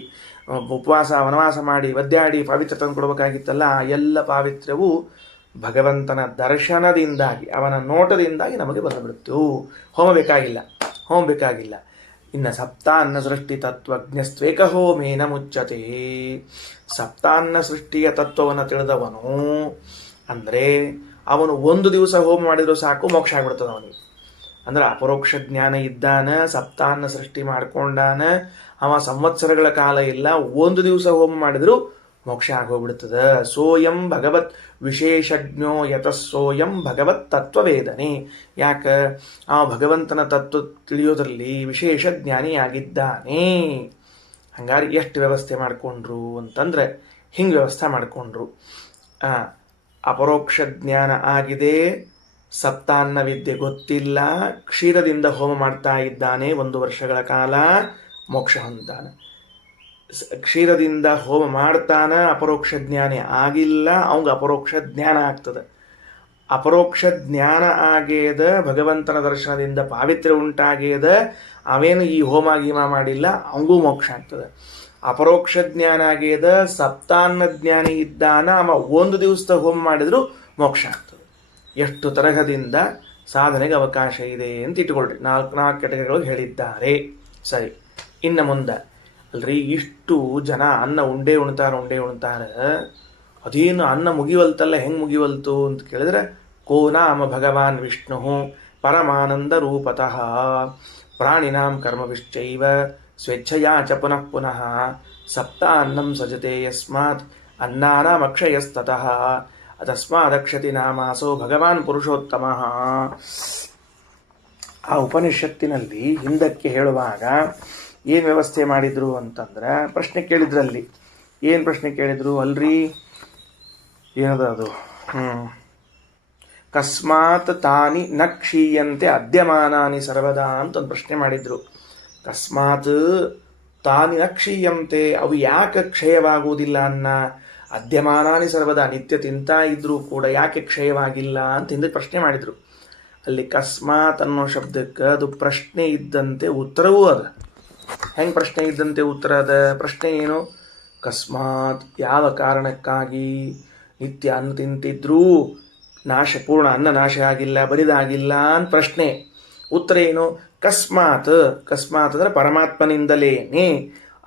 ಉಪವಾಸ ವನವಾಸ ಮಾಡಿ, ಒದ್ದಾಡಿ ಪಾವಿತ್ರ್ಯ ತಂದು ಕೊಡಬೇಕಾಗಿತ್ತಲ್ಲ, ಆ ಎಲ್ಲ ಪಾವಿತ್ರ್ಯವು ಭಗವಂತನ ದರ್ಶನದಿಂದಾಗಿ, ಅವನ ನೋಟದಿಂದಾಗಿ ನಮಗೆ ಬಂದುಬಿಡ್ತು. ಹೋಮ ಬೇಕಾಗಿಲ್ಲ. ಇನ್ನು ಸಪ್ತಾನ್ನ ಸೃಷ್ಟಿ ತತ್ವಜ್ಞಸ್ತ್ವೇಕ ಹೋಮೇನ ಮುಚ್ಚತೆ. ಸಪ್ತಾನ್ನ ಸೃಷ್ಟಿಯ ತತ್ವವನ್ನು ತಿಳಿದವನು ಅಂದರೆ ಅವನು ಒಂದು ದಿವಸ ಹೋಮ ಮಾಡಿದರೂ ಸಾಕು, ಮೋಕ್ಷ ಆಗ್ಬಿಡ್ತದೆ ಅವನಿಗೆ. ಅಂದ್ರೆ ಅಪರೋಕ್ಷ ಜ್ಞಾನ ಇದ್ದಾನ, ಸಪ್ತಾನ್ನ ಸೃಷ್ಟಿ ಮಾಡ್ಕೊಂಡಾನ, ಅವ ಸಂವತ್ಸರಗಳ ಕಾಲ ಇಲ್ಲ, ಒಂದು ದಿವಸ ಹೋಮ ಮಾಡಿದರೂ ಮೋಕ್ಷ ಆಗೋಗ್ಬಿಡ್ತದ. ಸೋಯಂ ಭಗವತ್ ವಿಶೇಷಜ್ಞೋ ಯತಸ್ಸೋಯಂ ಭಗವತ್ ತತ್ವವೇದನೆ. ಯಾಕೆ? ಆ ಭಗವಂತನ ತತ್ವ ತಿಳಿಯೋದ್ರಲ್ಲಿ ವಿಶೇಷ ಜ್ಞಾನಿಯಾಗಿದ್ದಾನೆ. ಹಂಗಾರೆ ಎಷ್ಟು ವ್ಯವಸ್ಥೆ ಮಾಡಿಕೊಂಡ್ರು ಅಂತಂದ್ರೆ ಹಿಂಗೆ ವ್ಯವಸ್ಥೆ ಮಾಡಿಕೊಂಡ್ರು. ಅಪರೋಕ್ಷ ಜ್ಞಾನ ಆಗಿದೆ, ಸಪ್ತಾನ್ನ ವಿದ್ಯೆ ಗೊತ್ತಿಲ್ಲ, ಕ್ಷೀರದಿಂದ ಹೋಮ ಮಾಡ್ತಾ ಇದ್ದಾನೆ, 1 ವರ್ಷಗಳ ಕಾಲ ಮೋಕ್ಷ ಹೊಂದಾನ. ಕ್ಷೀರದಿಂದ ಹೋಮ ಮಾಡ್ತಾನ, ಅಪರೋಕ್ಷ ಜ್ಞಾನಿ ಆಗಿಲ್ಲ, ಅವಂಗ ಅಪರೋಕ್ಷ ಜ್ಞಾನ ಆಗ್ತದೆ. ಅಪರೋಕ್ಷ ಜ್ಞಾನ ಆಗೇದ, ಭಗವಂತನ ದರ್ಶನದಿಂದ ಪಾವಿತ್ರ್ಯ ಉಂಟಾಗೇದ, ಅವೇನು ಈ ಹೋಮ ಗೀಮ ಮಾಡಿಲ್ಲ, ಅವಂಗೂ ಮೋಕ್ಷ ಆಗ್ತದೆ. ಅಪರೋಕ್ಷ ಜ್ಞಾನ ಆಗೇದ, ಸಪ್ತಾನ್ನ ಜ್ಞಾನಿ ಇದ್ದಾನ, ಅವ ಒಂದು ದಿವಸದ ಹೋಮ ಮಾಡಿದ್ರು ಮೋಕ್ಷ ಆಗ್ತದೆ. ಎಷ್ಟು ತರಹದಿಂದ ಸಾಧನೆಗೆ ಅವಕಾಶ ಇದೆ ಅಂತ ಇಟ್ಕೊಳ್ರಿ. 4 ಕೆಟಗರಿಗಳು ಹೇಳಿದ್ದಾರೆ. ಸರಿ, ಇನ್ನು ಮುಂದೆ ಅಲ್ರಿ, ಇಷ್ಟು ಜನ ಅನ್ನ ಉಂಡೆ ಉಣ್ತಾರ, ಅದೇನು ಅನ್ನ ಮುಗಿವಲ್ತಲ್ಲ, ಹೆಂಗೆ ಮುಗಿವಲ್ತು ಅಂತ ಕೇಳಿದ್ರೆ, ಕೋ ನಾಮ ಭಗವಾನ್ ವಿಷ್ಣು ಪರಮಾನಂದ ರೂಪತಃ ಪ್ರಾಣಿನಾಂ ಕರ್ಮವಿಶ್ಚೈವ ಸ್ವೇಚ್ಛಯಾ ಚ ಪುನಃ ಪುನಃ ಸಪ್ತಾನ್ನಂ ಸಜತೆ ಯಸ್ಮಾತ್ ಅನ್ನಾನಾಮಕ್ಷಯಸ್ತತಃ ತಸ್ಮಾದಕ್ಷತಿ ನಾಮಾಸೋ ಭಗವಾನ್ ಪುರುಷೋತ್ತಮ. ಆ ಉಪನಿಷತ್ತಿನಲ್ಲಿ ಹಿಂದಕ್ಕೆ ಹೇಳುವಾಗ ಏನು ವ್ಯವಸ್ಥೆ ಮಾಡಿದ್ರು ಅಂತಂದ್ರೆ, ಪ್ರಶ್ನೆ ಕೇಳಿದ್ರಲ್ಲಿ ಏನು ಪ್ರಶ್ನೆ ಕೇಳಿದ್ರು ಅಲ್ರಿ, ಏನದ ಅದು, ಕಸ್ಮಾತ್ ತಾನಿ ನ ಕ್ಷೀಯಂತೆ ಅದ್ಯಮಾನಾನಿ ಸರ್ವದಾ ಅಂತ ಒಂದು ಪ್ರಶ್ನೆ ಮಾಡಿದ್ರು. ಕಸ್ಮಾತ್ ತಾನಿ ನ ಕ್ಷೀಯಂತೆ, ಅವು ಯಾಕೆ ಕ್ಷಯವಾಗುವುದಿಲ್ಲ ಅನ್ನ, ಅದ್ಯಮಾನಾನಿ ಸರ್ವದಾ ನಿತ್ಯ ತಿಂತಾ ಇದ್ರೂ ಕೂಡ ಯಾಕೆ ಕ್ಷಯವಾಗಿಲ್ಲ ಅಂತ ಹಿಂದೆ ಪ್ರಶ್ನೆ ಮಾಡಿದ್ರು. ಅಲ್ಲಿ ಕಸ್ಮಾತ್ ಅನ್ನೋ ಶಬ್ದಕ್ಕೆ ಅದು ಪ್ರಶ್ನೆ ಇದ್ದಂತೆ ಉತ್ತರವೂ ಅದ. ಹೆಂಗೆ ಪ್ರಶ್ನೆ ಇದ್ದಂತೆ ಉತ್ತರ ಅದ? ಪ್ರಶ್ನೆ ಏನು? ಕಸ್ಮಾತ್, ಯಾವ ಕಾರಣಕ್ಕಾಗಿ ನಿತ್ಯ ಅನ್ನ ತಿಂತಿದ್ರೂ ಪೂರ್ಣ ಅನ್ನ ನಾಶ ಆಗಿಲ್ಲ, ಬರಿದಾಗಿಲ್ಲ ಅಂತ ಪ್ರಶ್ನೆ. ಉತ್ತರ ಏನು? ಕಸ್ಮಾತ್. ಕಸ್ಮಾತ್ ಅಂದರೆ ಪರಮಾತ್ಮನಿಂದಲೇನೆ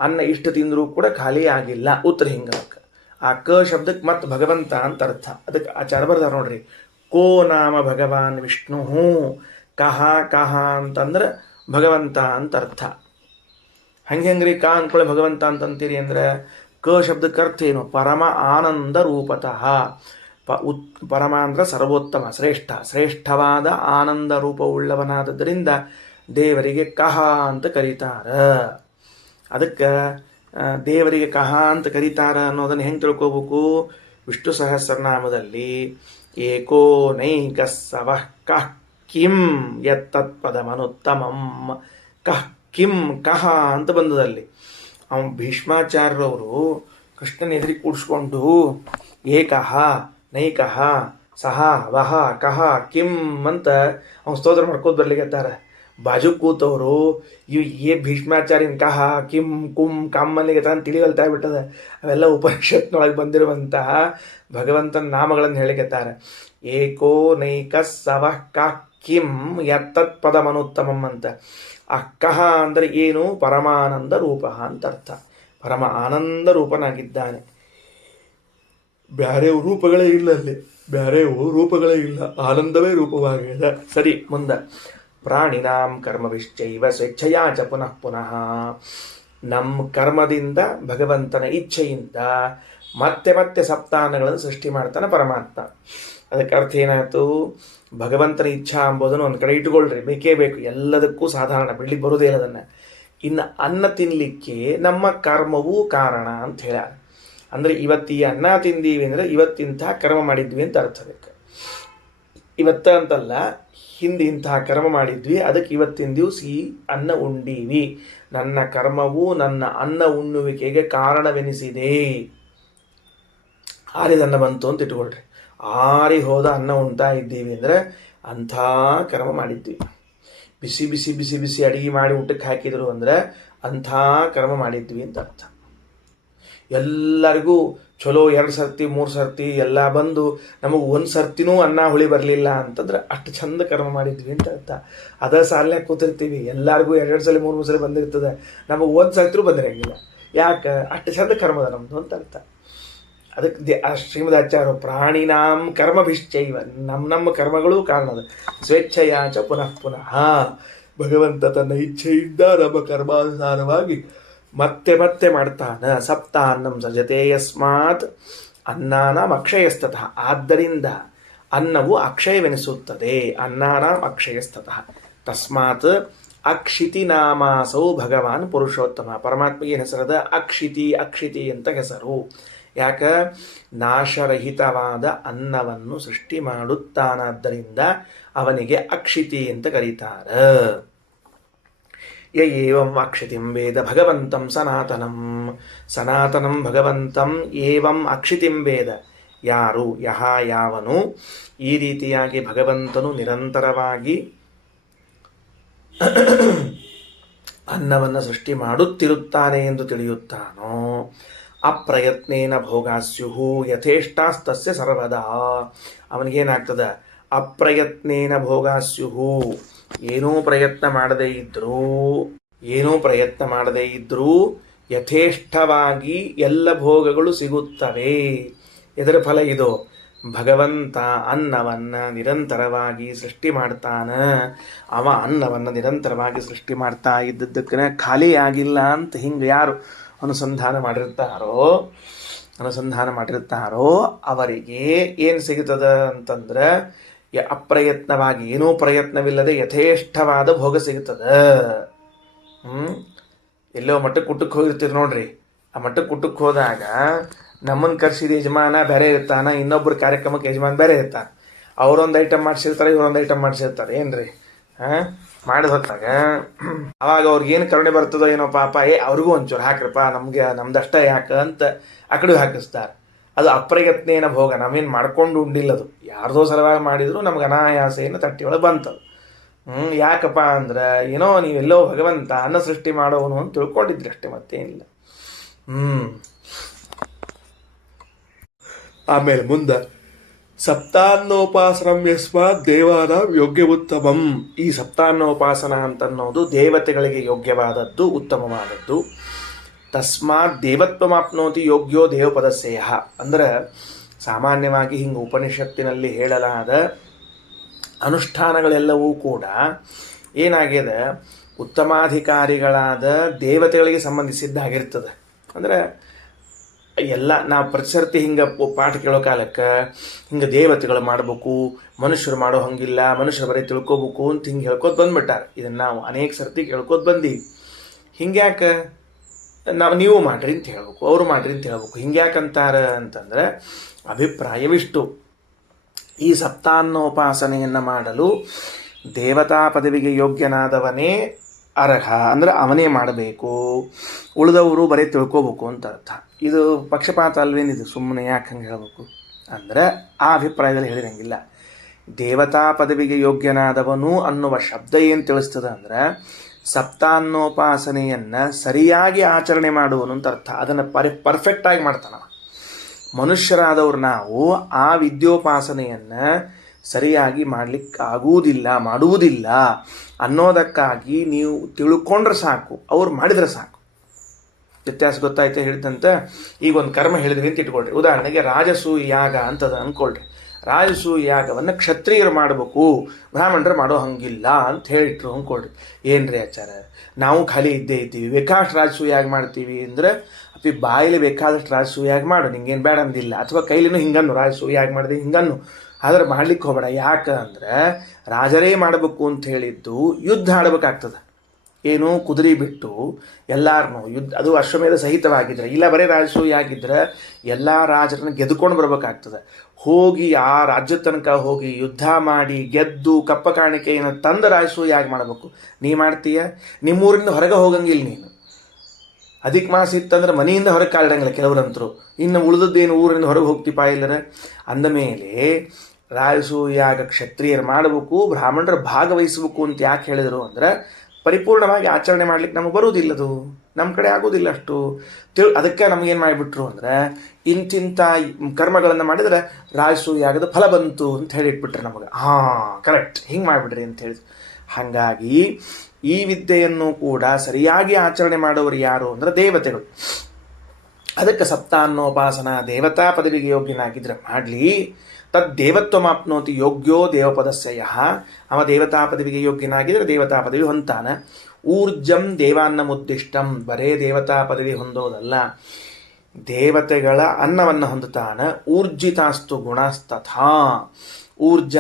ಅನ್ನ ಇಷ್ಟು ತಿಂದರೂ ಕೂಡ ಖಾಲಿ ಆಗಿಲ್ಲ. ಉತ್ತರ ಹಿಂಗಕ್ಕೆ. ಆ ಕ ಶಬ್ದಕ್ಕೆ ಮತ್ತೆ ಭಗವಂತ ಅಂತ ಅರ್ಥ. ಅದಕ್ಕೆ ಆಚಾರ ಬರ್ದಾರ ನೋಡ್ರಿ, ಕೋ ನಾಮ ಭಗವಾನ್ ವಿಷ್ಣು, ಕಹ ಅಂತಂದ್ರೆ ಭಗವಂತ ಅಂತ ಅರ್ಥ. ಹೆಂಗ್ರಿ ಕಾ ಅಂದ್ಕೊಳ್ಳಿ ಭಗವಂತ ಅಂತಂತೀರಿ ಅಂದ್ರೆ, ಕ ಶಬ್ದಕ್ಕೆ ಅರ್ಥ ಏನು? ಪರಮ ಆನಂದ ರೂಪತಃ. ಪರಮ ಅಂದ್ರೆ ಸರ್ವೋತ್ತಮ, ಶ್ರೇಷ್ಠವಾದ ಆನಂದ ರೂಪವುಳ್ಳವನಾದದ್ದರಿಂದ ದೇವರಿಗೆ ಕಹ ಅಂತ ಕರೀತಾರ. ಅದಕ್ಕೆ ದೇವರಿಗೆ ಕಹ ಅಂತ ಕರೀತಾರ ಅನ್ನೋದನ್ನು ಹೆಂಗೆ ತಿಳ್ಕೋಬೇಕು? ವಿಷ್ಣು ಸಹಸ್ರನಾಮದಲ್ಲಿ ಏಕೋ ನೈಕ ಸವಃ ಕಃ ಕಿಂ ಯತ್ತತ್ಪದಮನುತ್ತಮಂ, ಕಃ ಕಿಂ ಕಹ ಅಂತ ಬಂದದಲ್ಲಿ. ಅವನು ಭೀಷ್ಮಾಚಾರ್ಯರವರು ಕೃಷ್ಣನ ಎದುರಿ ಕೂಡಿಸ್ಕೊಂಡು ಏಕಃ ನೈಕಃ ಸಹ ವಹ ಕಹ ಕಿಂ ಅಂತ ಅವ್ನು ಸ್ತೋತ್ರ ಮಾಡ್ಕೋತ ಬರ್ಲಿಕ್ಕತ್ತಾರ. ಬಾಜು ಕೂತವರು ಇವು ಭೀಷ್ಮಾಚಾರ್ಯನ ಕಹ ಕಿಂ ಕುಂ ಕಮ್ಮಲ್ಲಿಗೆ ತಾನು ತಿಳಿವಲ್ತಾ ಬಿಟ್ಟದ. ಅವೆಲ್ಲ ಉಪನಿಷತ್ನೊಳಗೆ ಬಂದಿರುವಂತಹ ಭಗವಂತನ ನಾಮಗಳನ್ನು ಹೇಳಿಕೆತ್ತಾರೆ. ಏಕೋ ನೈಕ ಸವಃ ಕಃ ಕಿಂ ಯತ್ತತ್ ಪದಮನುತ್ತಮಂ ಅಂತ. ಆ ಕಹ ಅಂದರೆ ಏನು? ಪರಮಾನಂದ ರೂಪ ಅಂತ ಅರ್ಥ. ಪರಮ ಆನಂದ ರೂಪನಾಗಿದ್ದಾನೆ. ಬ್ಯಾರೆ ರೂಪಗಳೇ ಇಲ್ಲ, ಅಲ್ಲಿ ಬ್ಯಾರೆ ರೂಪಗಳೇ ಇಲ್ಲ, ಆನಂದವೇ ರೂಪವಾಗಿದೆ. ಸರಿ, ಮುಂದೆ ಪ್ರಾಣಿನಾಂ ಕರ್ಮವಿಶ್ಚೈವ ಸ್ವೇಚ್ಛೆಯಾ ಚ ಪುನಃ ಪುನಃ. ನಮ್ಮ ಕರ್ಮದಿಂದ ಭಗವಂತನ ಇಚ್ಛೆಯಿಂದ ಮತ್ತೆ ಮತ್ತೆ ಸಪ್ತಾಹಗಳನ್ನು ಸೃಷ್ಟಿ ಮಾಡ್ತಾನೆ ಪರಮಾತ್ಮ. ಅದಕ್ಕೆ ಅರ್ಥ ಏನಾಯಿತು? ಭಗವಂತನ ಇಚ್ಛಾ ಎಂಬುದನ್ನು ಒಂದು ಕಡೆ ಇಟ್ಕೊಳ್ರಿ, ಬೇಕೇ ಬೇಕು, ಎಲ್ಲದಕ್ಕೂ ಸಾಧಾರಣ, ಬಿಡ್ಲಿಕ್ಕೆ ಬರೋದೇ ಇಲ್ಲ ಅದನ್ನು. ಇನ್ನು ಅನ್ನ ತಿನ್ನಲಿಕ್ಕೆ ನಮ್ಮ ಕರ್ಮವೂ ಕಾರಣ ಅಂತ ಹೇಳ್ಯಾರ. ಅಂದರೆ ಇವತ್ತು ಈ ಅನ್ನ ತಿಂದೀವಿ ಅಂದರೆ ಇವತ್ತಿಂಥ ಕರ್ಮ ಮಾಡಿದ್ವಿ ಅಂತ ಅರ್ಥ ಬೇಕು. ಇವತ್ತ ಅಂತಲ್ಲ, ಹಿಂದೆ ಇಂತಹ ಕರ್ಮ ಮಾಡಿದ್ವಿ, ಅದಕ್ಕೆ ಇವತ್ತಿನ ದಿವಸ ಈ ಅನ್ನ ಉಂಡೀವಿ. ನನ್ನ ಕರ್ಮವು ನನ್ನ ಅನ್ನ ಉಣ್ಣುವಿಕೆಗೆ ಕಾರಣವೆನಿಸಿದೆ. ಆರಿದನ್ನ ಬಂತು ಅಂತ ಇಟ್ಕೊಳ್ರಿ. ಆರಿ ಹೋದ ಅನ್ನ ಉಣ್ತಾ ಇದ್ದೀವಿ ಅಂದರೆ ಅಂಥ ಕರ್ಮ ಮಾಡಿದ್ವಿ. ಬಿಸಿ ಬಿಸಿ ಬಿಸಿ ಬಿಸಿ ಅಡಿಗೆ ಮಾಡಿ ಊಟಕ್ಕೆ ಹಾಕಿದ್ರು ಅಂದರೆ ಅಂಥ ಕರ್ಮ ಮಾಡಿದ್ವಿ ಅಂತ ಅರ್ಥ. ಎಲ್ಲರಿಗೂ ಚಲೋ 2 ಸರ್ತಿ 3 ಸರ್ತಿ ಎಲ್ಲ ಬಂದು ನಮಗೆ 1 ಸರ್ತಿನೂ ಅನ್ನ ಹುಳಿ ಬರಲಿಲ್ಲ ಅಂತಂದ್ರೆ ಅಷ್ಟು ಚಂದ ಕರ್ಮ ಮಾಡಿದ್ವಿ ಅಂತ ಅರ್ಥ. ಅದ ಸಾಲಿನಾಗ ಕೂತಿರ್ತೀವಿ, ಎಲ್ಲರಿಗೂ 2 ಸಲ 3 ಸಲ ಬಂದಿರ್ತದೆ, ನಮಗೆ 1 ಸರ್ತಿನೂ ಬಂದಿರಂಗಿಲ್ಲ. ಯಾಕೆ? ಅಷ್ಟು ಚಂದ ಕರ್ಮದ ನಮ್ಮದು ಅಂತ ಅರ್ಥ. ಅದಕ್ಕೆ ಶ್ರೀಮದಾಚಾರ್ಯ ಪ್ರಾಣಿನಾಂ ಕರ್ಮಭಿಶ್ಚೈವ, ನಮ್ಮ ಕರ್ಮಗಳು ಕಾರಣದ ಸ್ವೇಚ್ಛೆಯಾಚ ಪುನಃ ಪುನಃ. ಭಗವಂತ ತನ್ನ ಇಚ್ಛೆಯಿಂದ ನಮ್ಮ ಕರ್ಮಾನುಸಾರವಾಗಿ ಮತ್ತೆ ಮತ್ತೆ ಮಾಡ್ತಾನೆ. ಸಪ್ತಾನ್ನಂ ಸಜತೆ ಯಸ್ಮಾತ್ ಅನ್ನಾನಾಂ ಅಕ್ಷಯಸ್ತತಃ. ಆದ್ದರಿಂದ ಅನ್ನವು ಅಕ್ಷಯವೆನಿಸುತ್ತದೆ. ಅನ್ನಾನಾಂ ಅಕ್ಷಯಸ್ತತಃ ತಸ್ಮಾತ್ ಅಕ್ಷಿತಿ ನಾಮಾಸೌ ಭಗವಾನ್ ಪುರುಷೋತ್ತಮ. ಪರಮಾತ್ಮಗೆ ಏನು ಹೆಸರದ? ಅಕ್ಷಿತಿ ಅಂತ ಹೆಸರು. ಯಾಕ? ನಾಶರಹಿತವಾದ ಅನ್ನವನ್ನು ಸೃಷ್ಟಿ ಮಾಡುತ್ತಾನಾದ್ದರಿಂದ ಅವನಿಗೆ ಅಕ್ಷಿತಿ ಅಂತ ಕರೀತಾರೆ. ಏವಂ ಅಕ್ಷಿತಿಂ ವೇದ ಭಗವಂತಂ ಸನಾತನಂ ಭಗವಂತಂ ಏವಂ ಅಕ್ಷಿತಿಂ ವೇದ. ಯಾರು? ಯಾವನು ಈ ರೀತಿಯಾಗಿ ಭಗವಂತನು ನಿರಂತರವಾಗಿ ಅನ್ನವನ್ನು ಸೃಷ್ಟಿ ಮಾಡುತ್ತಿರುತ್ತಾನೆ ಎಂದು ತಿಳಿಯುತ್ತಾನೋ, ಅಪ್ರಯತ್ನೇನ ಭೋಗಾಸ್ಯು ಯಥೇಷ್ಟಾಸ್ತಸ್ಯ ಸರ್ವದಾ. ಅವನಿಗೇನಾಗ್ತದ? ಅಪ್ರಯತ್ನೇನ ಭೋಗಾಸ್ಯು, ಏನೂ ಪ್ರಯತ್ನ ಮಾಡದೇ ಇದ್ರೂ ಯಥೇಷ್ಟವಾಗಿ ಎಲ್ಲ ಭೋಗಗಳು ಸಿಗುತ್ತವೆ. ಇದರ ಫಲ ಇದು. ಭಗವಂತ ಅನ್ನವನ್ನು ನಿರಂತರವಾಗಿ ಸೃಷ್ಟಿ ಮಾಡ್ತಾನ. ಅವ ಅನ್ನವನ್ನು ನಿರಂತರವಾಗಿ ಸೃಷ್ಟಿ ಮಾಡ್ತಾ ಇದ್ದದ್ದಕ್ಕೆ ಖಾಲಿ ಆಗಿಲ್ಲ ಅಂತ ಹಿಂಗೆ ಯಾರು ಅನುಸಂಧಾನ ಮಾಡಿರ್ತಾರೋ ಅವರಿಗೆ ಏನು ಸಿಗುತ್ತದ ಅಂತಂದ್ರೆ ಅಪ್ರಯತ್ನವಾಗಿ, ಏನೂ ಪ್ರಯತ್ನವಿಲ್ಲದೆ ಯಥೇಷ್ಟವಾದ ಭೋಗ ಸಿಗುತ್ತದೆ. ಎಲ್ಲೋ ಮಟ್ಟಕ್ಕೆ ಊಟಕ್ಕೆ ಹೋಗಿರ್ತೀರಿ ನೋಡ್ರಿ. ಆ ಮಟ್ಟಕ್ಕೆ ಊಟಕ್ಕೆ ಹೋದಾಗ ನಮ್ಮನ್ನು ಕರ್ಸಿದ ಯಜಮಾನ ಬೇರೆ ಇರ್ತಾನ, ಇನ್ನೊಬ್ಬರ ಕಾರ್ಯಕ್ರಮಕ್ಕೆ ಯಜಮಾನ ಬೇರೆ ಇರ್ತಾನೆ. ಅವರೊಂದು ಐಟಮ್ ಮಾಡಿಸಿರ್ತಾರೆ, ಇವರೊಂದು ಐಟಮ್ ಮಾಡಿಸಿರ್ತಾರೆ. ಏನ್ರಿ ಮಾಡಿದ ಹೊತ್ತಾಗ ಅವಾಗ ಅವ್ರಿಗೇನು ಕರುಣೆ ಬರ್ತದೋ ಏನೋ, ಪಾಪ ಅವ್ರಿಗೂ ಒಂಚೂರು ಹಾಕ್ರಪ್ಪ, ನಮ್ದಷ್ಟ ಯಾಕೆ ಅಂತ ಆ ಕಡೆ ಹಾಕಿಸ್ತಾರೆ. ಅದು ಅಪ್ರಯತ್ನೇನ ಭೋಗ. ನಾವೇನು ಮಾಡ್ಕೊಂಡು ಉಂಡಿಲ್ಲ, ಅದು ಯಾರ್ದೋ ಸಲುವಾಗಿ ಮಾಡಿದ್ರು ನಮ್ಗೆ ಅನಾಯಾಸೆಯನ್ನು ತಟ್ಟಿಯೊಳಗೆ ಬಂತದು. ಯಾಕಪ್ಪ ಅಂದ್ರೆ ಏನೋ ನೀವೆಲ್ಲೋ ಭಗವಂತ ಅನ್ನ ಸೃಷ್ಟಿ ಮಾಡೋನು ಅಂತ ತಿಳ್ಕೊಂಡಿದ್ರಿ ಅಷ್ಟೇ, ಮತ್ತೇನಿಲ್ಲ. ಆಮೇಲೆ ಮುಂದೆ ಸಪ್ತಾನ್ನೋಪಾಸನಂ ಯಸ್ಮಾತ್ ದೇವಾನಾಂ ಯೋಗ್ಯ ಉತ್ತಮಂ. ಈ ಸಪ್ತಾನ್ನೋಪಾಸನ ಅಂತನ್ನೋದು ದೇವತೆಗಳಿಗೆ ಯೋಗ್ಯವಾದದ್ದು, ಉತ್ತಮವಾದದ್ದು. ತಸ್ಮಾತ್ ದೇವತ್ವಮಾಪ್ನೋತಿ ಯೋಗ್ಯೋ ದೇವಪದಸ್ಯಯ. ಅಂದ್ರೆ ಸಾಮಾನ್ಯವಾಗಿ ಹಿಂಗೆ ಉಪನಿಷತ್ತಿನಲ್ಲಿ ಹೇಳಲಾದ ಅನುಷ್ಠಾನಗಳೆಲ್ಲವೂ ಕೂಡ ಏನಾಗಿದೆ, ಉತ್ತಮಾಧಿಕಾರಿಗಳಾದ ದೇವತೆಗಳಿಗೆ ಸಂಬಂಧಿಸಿದ್ದಾಗಿರ್ತದೆ. ಅಂದರೆ ಎಲ್ಲ ನಾವು ಪ್ರತಿ ಸರ್ತಿ ಹಿಂಗೆ ಪಾಠ ಕೇಳೋ ಕಾಲಕ್ಕೆ ಹಿಂಗೆ ದೇವತೆಗಳು ಮಾಡಬೇಕು, ಮನುಷ್ಯರು ಮಾಡೋ ಹಂಗಿಲ್ಲ, ಮನುಷ್ಯರು ಬರೀ ತಿಳ್ಕೊಬೇಕು ಅಂತ ಹಿಂಗೆ ಹೇಳ್ಕೊತ ಬಂದ್ಬಿಟ್ಟಾರೆ. ಇದನ್ನು ನಾವು ಅನೇಕ ಸರ್ತಿ ಕೇಳ್ಕೊತ ಬಂದೀವಿ. ಹಿಂಗ್ಯಾಕೆ ನೀವು ಮಾಡ್ರಿ ಅಂತ ಹೇಳ್ಬೇಕು, ಅವರು ಮಾಡ್ರಿ ಅಂತ ಹೇಳ್ಬೇಕು. ಹಿಂಗ್ಯಾಕಂತಾರೆ ಅಂತಂದರೆ ಅಭಿಪ್ರಾಯವಿಷ್ಟು. ಈ ಸಪ್ತಾನ್ನೋಪಾಸನೆಯನ್ನು ಮಾಡಲು ದೇವತಾ ಪದವಿಗೆ ಯೋಗ್ಯನಾದವನೇ ಅರ್ಹ, ಅಂದರೆ ಅವನೇ ಮಾಡಬೇಕು, ಉಳಿದವರು ಬರೀ ತಿಳ್ಕೋಬೇಕು ಅಂತ ಅರ್ಥ. ಇದು ಪಕ್ಷಪಾತ ಅಲ್ವೇನಿದು? ಸುಮ್ಮನೆ ಯಾಕೆ ಹಂಗೆ ಹೇಳಬೇಕು ಅಂದರೆ ಆ ಅಭಿಪ್ರಾಯದಲ್ಲಿ ಹೇಳಿರಂಗಿಲ್ಲ. ದೇವತಾ ಪದವಿಗೆ ಯೋಗ್ಯನಾದವನು ಅನ್ನುವ ಶಬ್ದ ಏನು ತಿಳಿಸ್ತದೆ ಅಂದ್ರೆ ಸಪ್ತಾನ್ನೋಪಾಸನೆಯನ್ನು ಸರಿಯಾಗಿ ಆಚರಣೆ ಮಾಡುವನು ಅಂತ ಅರ್ಥ. ಅದನ್ನು ಪರ್ಫೆಕ್ಟಾಗಿ ಮಾಡ್ತಾನವ. ಮನುಷ್ಯರಾದವ್ರು ನಾವು ಆ ವಿದ್ಯೋಪಾಸನೆಯನ್ನು ಸರಿಯಾಗಿ ಮಾಡುವುದಿಲ್ಲ ಅನ್ನೋದಕ್ಕಾಗಿ ನೀವು ತಿಳ್ಕೊಂಡ್ರೆ ಸಾಕು, ಅವ್ರು ಮಾಡಿದ್ರೆ ಸಾಕು. ವ್ಯತ್ಯಾಸ ಗೊತ್ತಾಯ್ತು ಹೇಳಿದಂತೆ. ಈಗ ಒಂದು ಕರ್ಮ ಹೇಳಿದ್ವಿ ಅಂತ ಇಟ್ಕೊಳ್ರಿ. ಉದಾಹರಣೆಗೆ ರಾಜಸೂಯ ಯಾಗ ಅಂತದ ಅಂದ್ಕೊಳ್ರಿ. ರಾಜಸೂಯ ಯಾಗವನ್ನು ಕ್ಷತ್ರಿಯರು ಮಾಡಬೇಕು, ಬ್ರಾಹ್ಮಣರು ಮಾಡೋ ಹಂಗಿಲ್ಲ ಅಂತ ಹೇಳಿಟ್ರು ಅಂದ್ಕೊಳ್ರಿ. ಏನ್ರಿ ಆಚಾರ, ನಾವು ಖಾಲಿ ಇದ್ದೇ ಇದ್ದೀವಿ, ಬೇಕಾದಷ್ಟು ರಾಜಸೂಯ ಯಾಗ ಮಾಡ್ತೀವಿ ಅಂದ್ರೆ ಅಪ್ಪಿ ಬಾಯಲ್ಲಿ ಬೇಕಾದಷ್ಟು ರಾಜಸೂಯ ಯಾಗ ಮಾಡು, ನಿಂಗೇನು ಬೇಡ ಅಂದಿಲ್ಲ. ಅಥವಾ ಕೈಲಿನೂ ಹಿಂಗನ್ನು ರಾಜಸೂಯ ಯಾಗ ಮಾಡಿದೆ ಹಿಂಗನ್ನು, ಆದ್ರೆ ಮಾಡ್ಲಿಕ್ಕೆ ಹೋಗಬೇಡ. ಯಾಕಂದ್ರೆ ರಾಜರೇ ಮಾಡಬೇಕು ಅಂತ ಹೇಳಿದ್ದು ಯುದ್ಧ ಆಡ್ಬೇಕಾಗ್ತದೆ. ಏನು ಕುದುರೆ ಬಿಟ್ಟು ಎಲ್ಲಾರನ್ನೂ ಯುದ್ಧ, ಅದು ಅಶ್ವಮೇಧ ಸಹಿತವಾಗಿದ್ರೆ, ಇಲ್ಲ ಬರೀ ರಾಜಸೂಯ ಆಗಿದ್ರೆ ಎಲ್ಲ ರಾಜರನ್ನು ಗೆದ್ದುಕೊಂಡು ಬರ್ಬೇಕಾಗ್ತದೆ. ಹೋಗಿ ಆ ರಾಜ್ಯ ತನಕ ಹೋಗಿ ಯುದ್ಧ ಮಾಡಿ ಗೆದ್ದು ಕಪ್ಪ ಕಾಣಿಕೆಯನ್ನು ತಂದ ರಾಜಸೂಯ ಯಾಗ ಮಾಡಬೇಕು. ನೀ ಮಾಡ್ತೀಯ? ನಿಮ್ಮೂರಿಂದ ಹೊರಗೆ ಹೋಗಂಗಿಲ್ಲ ನೀನು. ಅಧಿಕ ಮಾಸ ಇತ್ತಂದ್ರೆ ಮನೆಯಿಂದ ಹೊರಗೆ ಕಾಲಿಡಂಗಿಲ್ಲ ಕೆಲವರಂತರು. ಇನ್ನು ಉಳಿದದ್ದೇನು ಊರಿಂದ ಹೊರಗೆ ಹೋಗ್ತೀಪಾ ಇಲ್ಲರ ಅಂದಮೇಲೆ ರಾಜಸೂಯ ಯಾಗ ಕ್ಷತ್ರಿಯರು ಮಾಡಬೇಕು, ಬ್ರಾಹ್ಮಣರು ಭಾಗವಹಿಸಬೇಕು ಅಂತ ಯಾಕೆ ಹೇಳಿದರು ಅಂದ್ರೆ ಪರಿಪೂರ್ಣವಾಗಿ ಆಚರಣೆ ಮಾಡ್ಲಿಕ್ಕೆ ನಮಗೆ ಬರುವುದಿಲ್ಲದು, ನಮ್ಮ ಕಡೆ ಆಗೋದಿಲ್ಲ ಅಷ್ಟು ಅದಕ್ಕೆ ನಮಗೇನು ಮಾಡಿಬಿಟ್ರು ಅಂದರೆ ಇಂತಿಂಥ ಕರ್ಮಗಳನ್ನು ಮಾಡಿದರೆ ರಾಜಸೂಯ ಯಾಗದ ಫಲ ಬಂತು ಅಂತ ಹೇಳಿಟ್ಬಿಟ್ರೆ ನಮಗೆ. ಕರೆಕ್ಟ್, ಹಿಂಗೆ ಮಾಡಿಬಿಡ್ರಿ ಅಂತ ಹೇಳಿದ್ರು. ಹಾಗಾಗಿ ಈ ವಿದ್ಯೆಯನ್ನು ಕೂಡ ಸರಿಯಾಗಿ ಆಚರಣೆ ಮಾಡೋರು ಯಾರು ಅಂದರೆ ದೇವತೆಗಳು. ಅದಕ್ಕೆ ಸಪ್ತಾನ್ನೋಪಾಸನ ದೇವತಾ ಪದವಿಗೆ ಯೋಗ್ಯನಾಗಿದ್ದರೆ ಮಾಡಲಿ. ತದ್ದೇವತ್ವಮಾಪ್ನೋತಿ ಯೋಗ್ಯೋ ದೇವಪದಸ್ಯ. ಅವ ದೇವತಾ ಪದವಿಗೆ ಯೋಗ್ಯನಾಗಿದ್ದರೆ ದೇವತಾ ಪದವಿ ಹೊಂತಾನ. ಊರ್ಜಂ ದೇವಾನ್ನಮುದ್ದಿಷ್ಟಂ, ಬರೇ ದೇವತಾ ಪದವಿ ಹೊಂದೋದಲ್ಲ, ದೇವತೆಗಳ ಅನ್ನವನ್ನು ಹೊಂದುತ್ತಾನ. ಊರ್ಜಿತಾಸ್ತು ಗುಣಸ್ತಥಾ. ಊರ್ಜ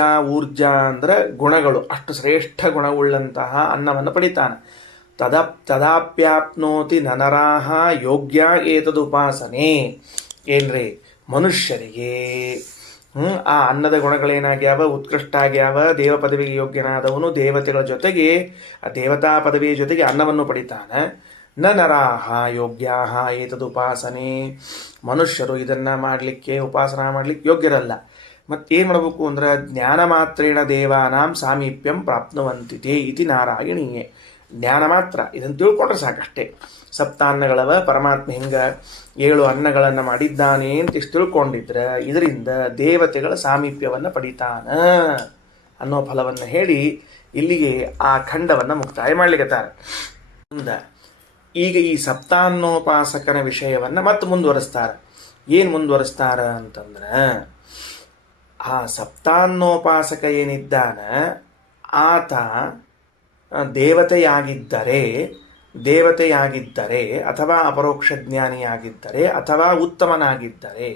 ಅಂದರೆ ಗುಣಗಳು, ಅಷ್ಟು ಶ್ರೇಷ್ಠ ಗುಣವುಳ್ಳಂತಹ ಅನ್ನವನ್ನು ಪಡಿತಾನೆ. ತದಾಪ್ಯಾಪ್ನೋತಿ ನನರಾಹ ಯೋಗ್ಯ ಏತದುಪಾಸನೆ. ಏನ್ರಿ ಮನುಷ್ಯರಿಗೆ ಆ ಅನ್ನದ ಗುಣಗಳೇನಾಗ್ಯಾವ, ಉತ್ಕೃಷ್ಟ ಆಗ್ಯಾವ. ದೇವ ಪದವಿಗೆ ಯೋಗ್ಯನಾದವನು ದೇವತೆಗಳ ಜೊತೆಗೆ ಆ ದೇವತಾ ಪದವಿಯ ಜೊತೆಗೆ ಅನ್ನವನ್ನು ಪಡಿತಾನೆ. ನರಾಹ ಯೋಗ್ಯಾಹ ಏತದುಪಾಸನೆ. ಮನುಷ್ಯರು ಇದನ್ನು ಮಾಡಲಿಕ್ಕೆ ಉಪಾಸನ ಮಾಡಲಿಕ್ಕೆ ಯೋಗ್ಯರಲ್ಲ. ಮತ್ತೇನು ಮಾಡಬೇಕು ಅಂದ್ರೆ ಜ್ಞಾನ ಮಾತ್ರೇಣ ದೇವಾನಾಂ ಸಾಮೀಪ್ಯಂ ಪ್ರಾಪ್ನುವಂತಿದೆ ಇತಿ ನಾರಾಯಣೀಯೇ. ಜ್ಞಾನ ಮಾತ್ರ, ಇದನ್ನು ತಿಳ್ಕೊಂಡ್ರೆ ಸಾಕಷ್ಟೇ. ಸಪ್ತಾನ್ನಗಳವ, ಪರಮಾತ್ಮ ಹಿಂಗೆ 7 ಅನ್ನಗಳನ್ನು ಮಾಡಿದ್ದಾನೆ ಅಂತ ಇಷ್ಟು ತಿಳ್ಕೊಂಡಿದ್ರೆ ಇದರಿಂದ ದೇವತೆಗಳ ಸಾಮೀಪ್ಯವನ್ನು ಪಡಿತಾನ ಅನ್ನೋ ಫಲವನ್ನು ಹೇಳಿ ಇಲ್ಲಿಗೆ ಆ ಖಂಡವನ್ನು ಮುಕ್ತಾಯ ಮಾಡಲಿಕ್ಕತ್ತಾರೆ. ಈಗ ಈ ಸಪ್ತಾನ್ನೋಪಾಸಕನ ವಿಷಯವನ್ನು ಮತ್ತೆ ಮುಂದುವರಿಸ್ತಾರೆ. ಏನು ಮುಂದುವರಿಸ್ತಾರ ಅಂತಂದ್ರೆ, ಆ ಸಪ್ತಾನ್ನೋಪಾಸಕ ಏನಿದ್ದಾನ ಆತ ದೇವತೆಯಾಗಿದ್ದರೆ ಅಥವಾ ಅಪರೋಕ್ಷ ಜ್ಞಾನಿಯಾಗಿದ್ದರೆ ಅಥವಾ ಉತ್ತಮನಾಗಿದ್ದರೆ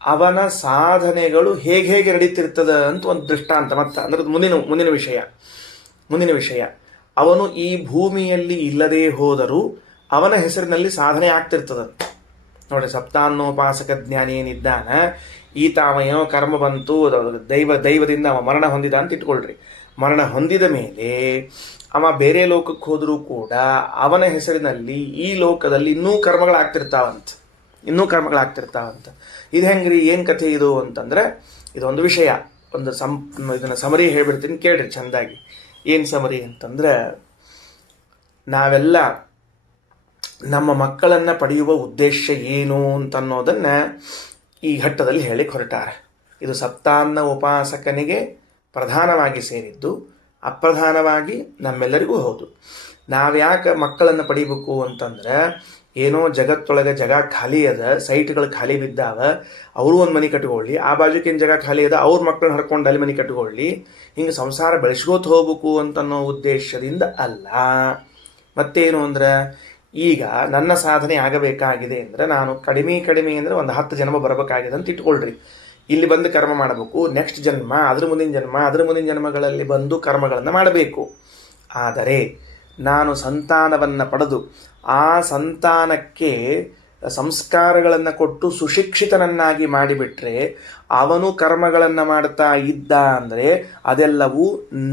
ಅವನ ಸಾಧನೆಗಳು ಹೇಗೆ ನಡೀತಿರ್ತದ ಅಂತ ಒಂದು ದೃಷ್ಟಾಂತ. ಮತ್ತು ಅಂದ್ರೆ ಮುಂದಿನ ವಿಷಯ ಅವನು ಈ ಭೂಮಿಯಲ್ಲಿ ಇಲ್ಲದೇ ಹೋದರೂ ಅವನ ಹೆಸರಿನಲ್ಲಿ ಸಾಧನೆ ಆಗ್ತಿರ್ತದಂತೆ. ನೋಡಿ, ಸಪ್ತಾನ್ನೋಪಾಸಕ ಜ್ಞಾನಿ ಏನಿದ್ದಾನ ಈತ ಅವ ಏನೋ ಕರ್ಮ ಬಂತು, ದೈವದಿಂದ ಅವ ಮರಣ ಹೊಂದಿದ ಅಂತ ಇಟ್ಕೊಳ್ರಿ. ಮರಣ ಹೊಂದಿದ ಮೇಲೆ ಅವ ಬೇರೆ ಲೋಕಕ್ಕೆ ಹೋದರೂ ಕೂಡ ಅವನ ಹೆಸರಿನಲ್ಲಿ ಈ ಲೋಕದಲ್ಲಿ ಇನ್ನೂ ಕರ್ಮಗಳಾಗ್ತಿರ್ತಾವಂತ. ಇದು ಹೆಂಗ್ರಿ, ಏನು ಕಥೆ ಇದು ಅಂತಂದ್ರೆ ಇದೊಂದು ವಿಷಯ. ಇದನ್ನು ಸಮರಿ ಹೇಳ್ಬಿಡ್ತೀನಿ ಕೇಳ್ರಿ ಚೆಂದಾಗಿ. ಏನು ಸಮರಿ ಅಂತಂದ್ರೆ, ನಾವೆಲ್ಲ ನಮ್ಮ ಮಕ್ಕಳನ್ನು ಪಡೆಯುವ ಉದ್ದೇಶ ಏನು ಅಂತನ್ನೋದನ್ನು ಈ ಘಟ್ಟದಲ್ಲಿ ಹೇಳಿಕ್ಕೆ ಹೊರಟಾರೆ. ಇದು ಸಪ್ತಾನ್ನ ಉಪಾಸಕನಿಗೆ ಪ್ರಧಾನವಾಗಿ ಸೇರಿದ್ದು, ಅಪ್ರಧಾನವಾಗಿ ನಮ್ಮೆಲ್ಲರಿಗೂ ಹೌದು. ನಾವ್ಯಾಕೆ ಮಕ್ಕಳನ್ನು ಪಡಿಬೇಕು ಅಂತಂದ್ರೆ, ಏನೋ ಜಗತ್ತೊಳಗೆ ಜಾಗ ಖಾಲಿ ಅದ, ಸೈಟ್ಗಳು ಖಾಲಿ ಬಿದ್ದಾವ, ಅವರು ಒಂದು ಮನೆ ಕಟ್ಕೊಳ್ಳಿ, ಆ ಬಾಜುಕಿನ ಜಾಗ ಖಾಲಿ ಅದ, ಅವ್ರ ಮಕ್ಕಳನ್ನ ಹರ್ಕೊಂಡು ಅಲ್ಲಿ ಮನೆ ಕಟ್ಕೊಳ್ಳಿ, ಹಿಂಗೆ ಸಂಸಾರ ಬೆಳೆಸ್ಕೋತ ಹೋಗ್ಬೇಕು ಅಂತನ್ನೋ ಉದ್ದೇಶದಿಂದ ಅಲ್ಲ. ಮತ್ತೇನು ಅಂದ್ರೆ, ಈಗ ನನ್ನ ಸಾಧನೆ ಆಗಬೇಕಾಗಿದೆ ಅಂದರೆ ನಾನು ಕಡಿಮೆ ಅಂದರೆ ಒಂದು 10 ಜನ್ಮ ಬರಬೇಕಾಗಿದೆ ಅಂತ ಇಟ್ಕೊಳ್ರಿ. ಇಲ್ಲಿ ಬಂದು ಕರ್ಮ ಮಾಡಬೇಕು, ನೆಕ್ಸ್ಟ್ ಜನ್ಮ, ಅದ್ರ ಮುಂದಿನ ಜನ್ಮಗಳಲ್ಲಿ ಬಂದು ಕರ್ಮಗಳನ್ನು ಮಾಡಬೇಕು. ಆದರೆ ನಾನು ಸಂತಾನವನ್ನು ಪಡೆದು ಆ ಸಂತಾನಕ್ಕೆ ಸಂಸ್ಕಾರಗಳನ್ನು ಕೊಟ್ಟು ಸುಶಿಕ್ಷಿತನನ್ನಾಗಿ ಮಾಡಿಬಿಟ್ರೆ ಅವನು ಕರ್ಮಗಳನ್ನು ಮಾಡ್ತಾ ಇದ್ದ ಅಂದರೆ ಅದೆಲ್ಲವೂ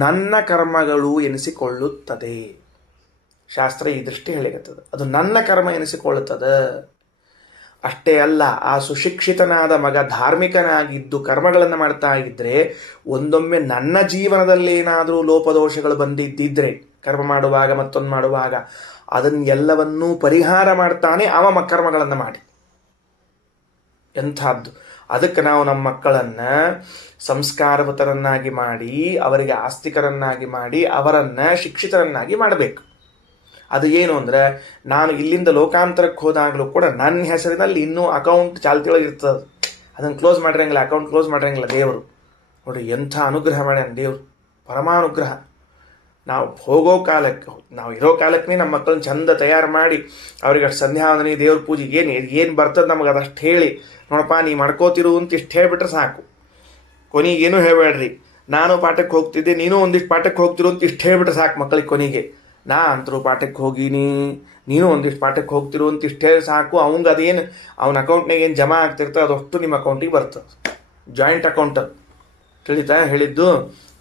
ನನ್ನ ಕರ್ಮಗಳು ಎನಿಸಿಕೊಳ್ಳುತ್ತದೆ. ಶಾಸ್ತ್ರ ಈ ದೃಷ್ಟಿ ಹೇಳಿರುತ್ತದೆ, ಅದು ನನ್ನ ಕರ್ಮ ಎನಿಸಿಕೊಳ್ಳುತ್ತದೆ. ಅಷ್ಟೇ ಅಲ್ಲ, ಆ ಸುಶಿಕ್ಷಿತನಾದ ಮಗ ಧಾರ್ಮಿಕನಾಗಿದ್ದು ಕರ್ಮಗಳನ್ನು ಮಾಡ್ತಾ ಇದ್ರೆ ಒಂದೊಮ್ಮೆ ನನ್ನ ಜೀವನದಲ್ಲಿ ಏನಾದರೂ ಲೋಪದೋಷಗಳು ಬಂದಿದ್ದಿದ್ರೆ ಕರ್ಮ ಮಾಡುವಾಗ ಮತ್ತೊಂದು ಮಾಡುವಾಗ ಅದನ್ನೆಲ್ಲವನ್ನೂ ಪರಿಹಾರ ಮಾಡ್ತಾನೆ ಅವ ಕರ್ಮಗಳನ್ನು ಮಾಡಿ. ಎಂಥದ್ದು! ಅದಕ್ಕೆ ನಾವು ನಮ್ಮ ಮಕ್ಕಳನ್ನು ಸಂಸ್ಕಾರವತರನ್ನಾಗಿ ಮಾಡಿ, ಅವರಿಗೆ ಆಸ್ತಿಕರನ್ನಾಗಿ ಮಾಡಿ, ಅವರನ್ನು ಶಿಕ್ಷಿತರನ್ನಾಗಿ ಮಾಡಬೇಕು. ಅದು ಏನು ಅಂದರೆ, ನಾನು ಇಲ್ಲಿಂದ ಲೋಕಾಂತರಕ್ಕೆ ಹೋದಾಗಲೂ ಕೂಡ ನನ್ನ ಹೆಸರಿನಲ್ಲಿ ಇನ್ನೂ ಅಕೌಂಟ್ ಚಾಲ್ತಿಯೊಳಗೆ ಇರ್ತದೆ. ಅದನ್ನು ಕ್ಲೋಸ್ ಮಾಡಿರಂಗಿಲ್ಲ, ಅಕೌಂಟ್ ಕ್ಲೋಸ್ ಮಾಡಿರಂಗಿಲ್ಲ ದೇವರು. ನೋಡಿ ಎಂಥ ಅನುಗ್ರಹ ಮಾಡ್ಯಾನ ದೇವರು, ಪರಮಾನುಗ್ರಹ. ನಾವು ಹೋಗೋ ಕಾಲಕ್ಕೆ, ನಾವು ಇರೋ ಕಾಲಕ್ಕೆ ನಮ್ಮ ಮಕ್ಕಳನ್ನ ಚಂದ ತಯಾರು ಮಾಡಿ ಅವ್ರಿಗೆ ಅಷ್ಟು ಸಂಧ್ಯಾವಂದನೆ ದೇವ್ರ ಪೂಜೆ ಏನು ಬರ್ತದೆ ನಮಗೆ ಅದಷ್ಟು ಹೇಳಿ, ನೋಡಪ್ಪ ನೀ ಮಾಡ್ಕೋತಿರು ಅಂತ ಇಷ್ಟು ಹೇಳಿಬಿಟ್ರೆ ಸಾಕು. ಕೊನೆಗೇನು ಹೇಳಬೇಡ್ರಿ, ನಾನು ಪಾಠಕ್ಕೆ ಹೋಗ್ತಿದ್ದೆ ನೀನು ಒಂದಿಷ್ಟು ಪಾಠಕ್ಕೆ ಹೋಗ್ತಿರು ಅಂತ ಇಷ್ಟು ಹೇಳಿಬಿಟ್ರೆ ಸಾಕು ಮಕ್ಕಳಿಗೆ. ಕೊನೆಗೆ ನಾ ಅಂತರೂ ಪಾಠಕ್ಕೆ ಹೋಗೀನಿ, ನೀನು ಒಂದಿಷ್ಟು ಪಾಠಕ್ಕೆ ಹೋಗ್ತಿರು ಅಂತ ಇಷ್ಟು ಹೇಳಿ ಸಾಕು. ಅವಂಗೆ ಅದೇನು ಅವನ ಅಕೌಂಟ್ನಾಗ ಏನು ಜಮಾ ಆಗ್ತಿರ್ತದೆ ಅದಷ್ಟು ನಿಮ್ಮ ಅಕೌಂಟಿಗೆ ಬರ್ತದೆ. ಜಾಯಿಂಟ್ ಅಕೌಂಟ್ ಅದು ತಿಳಿತಾ ಹೇಳಿದ್ದು.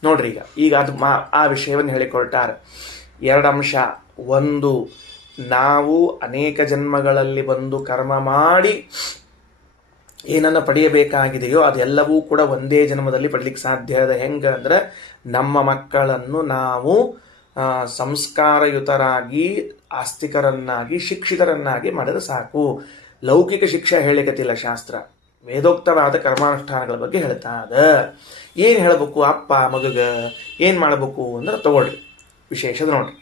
ನೋಡ್ರಿ ಈಗ ಅದು ಆ ವಿಷಯವನ್ನು ಹೇಳಿಕೊಳ್ತಾರೆ. 2 ಅಂಶ. ಒಂದು, ನಾವು ಅನೇಕ ಜನ್ಮಗಳಲ್ಲಿ ಬಂದು ಕರ್ಮ ಮಾಡಿ ಏನನ್ನು ಪಡೆಯಬೇಕಾಗಿದೆಯೋ ಅದೆಲ್ಲವೂ ಕೂಡ ಒಂದೇ ಜನ್ಮದಲ್ಲಿ ಪಡಲಿಕ್ಕೆ ಸಾಧ್ಯ ಇದೆ. ಹೆಂಗೆ ಅಂದರೆ, ನಮ್ಮ ಮಕ್ಕಳನ್ನು ನಾವು ಸಂಸ್ಕಾರಯುತರಾಗಿ, ಆಸ್ತಿಕರನ್ನಾಗಿ, ಶಿಕ್ಷಿತರನ್ನಾಗಿ ಮಾಡಿದ್ರೆ ಸಾಕು. ಲೌಕಿಕ ಶಿಕ್ಷೆ ಹೇಳಿಕತಿಲ್ಲ ಶಾಸ್ತ್ರ, ವೇದೋಕ್ತವಾದ ಕರ್ಮಾನುಷ್ಠಾನಗಳ ಬಗ್ಗೆ ಹೇಳ್ತಾ ಅದ. ಏನು ಹೇಳಬೇಕು ಅಪ್ಪ ಮಗಗ ಏನು ಮಾಡಬೇಕು ಅಂದ್ರೆ ತಗೊಳ್ರಿ ವಿಶೇಷದ ನೋಡ್ರಿ.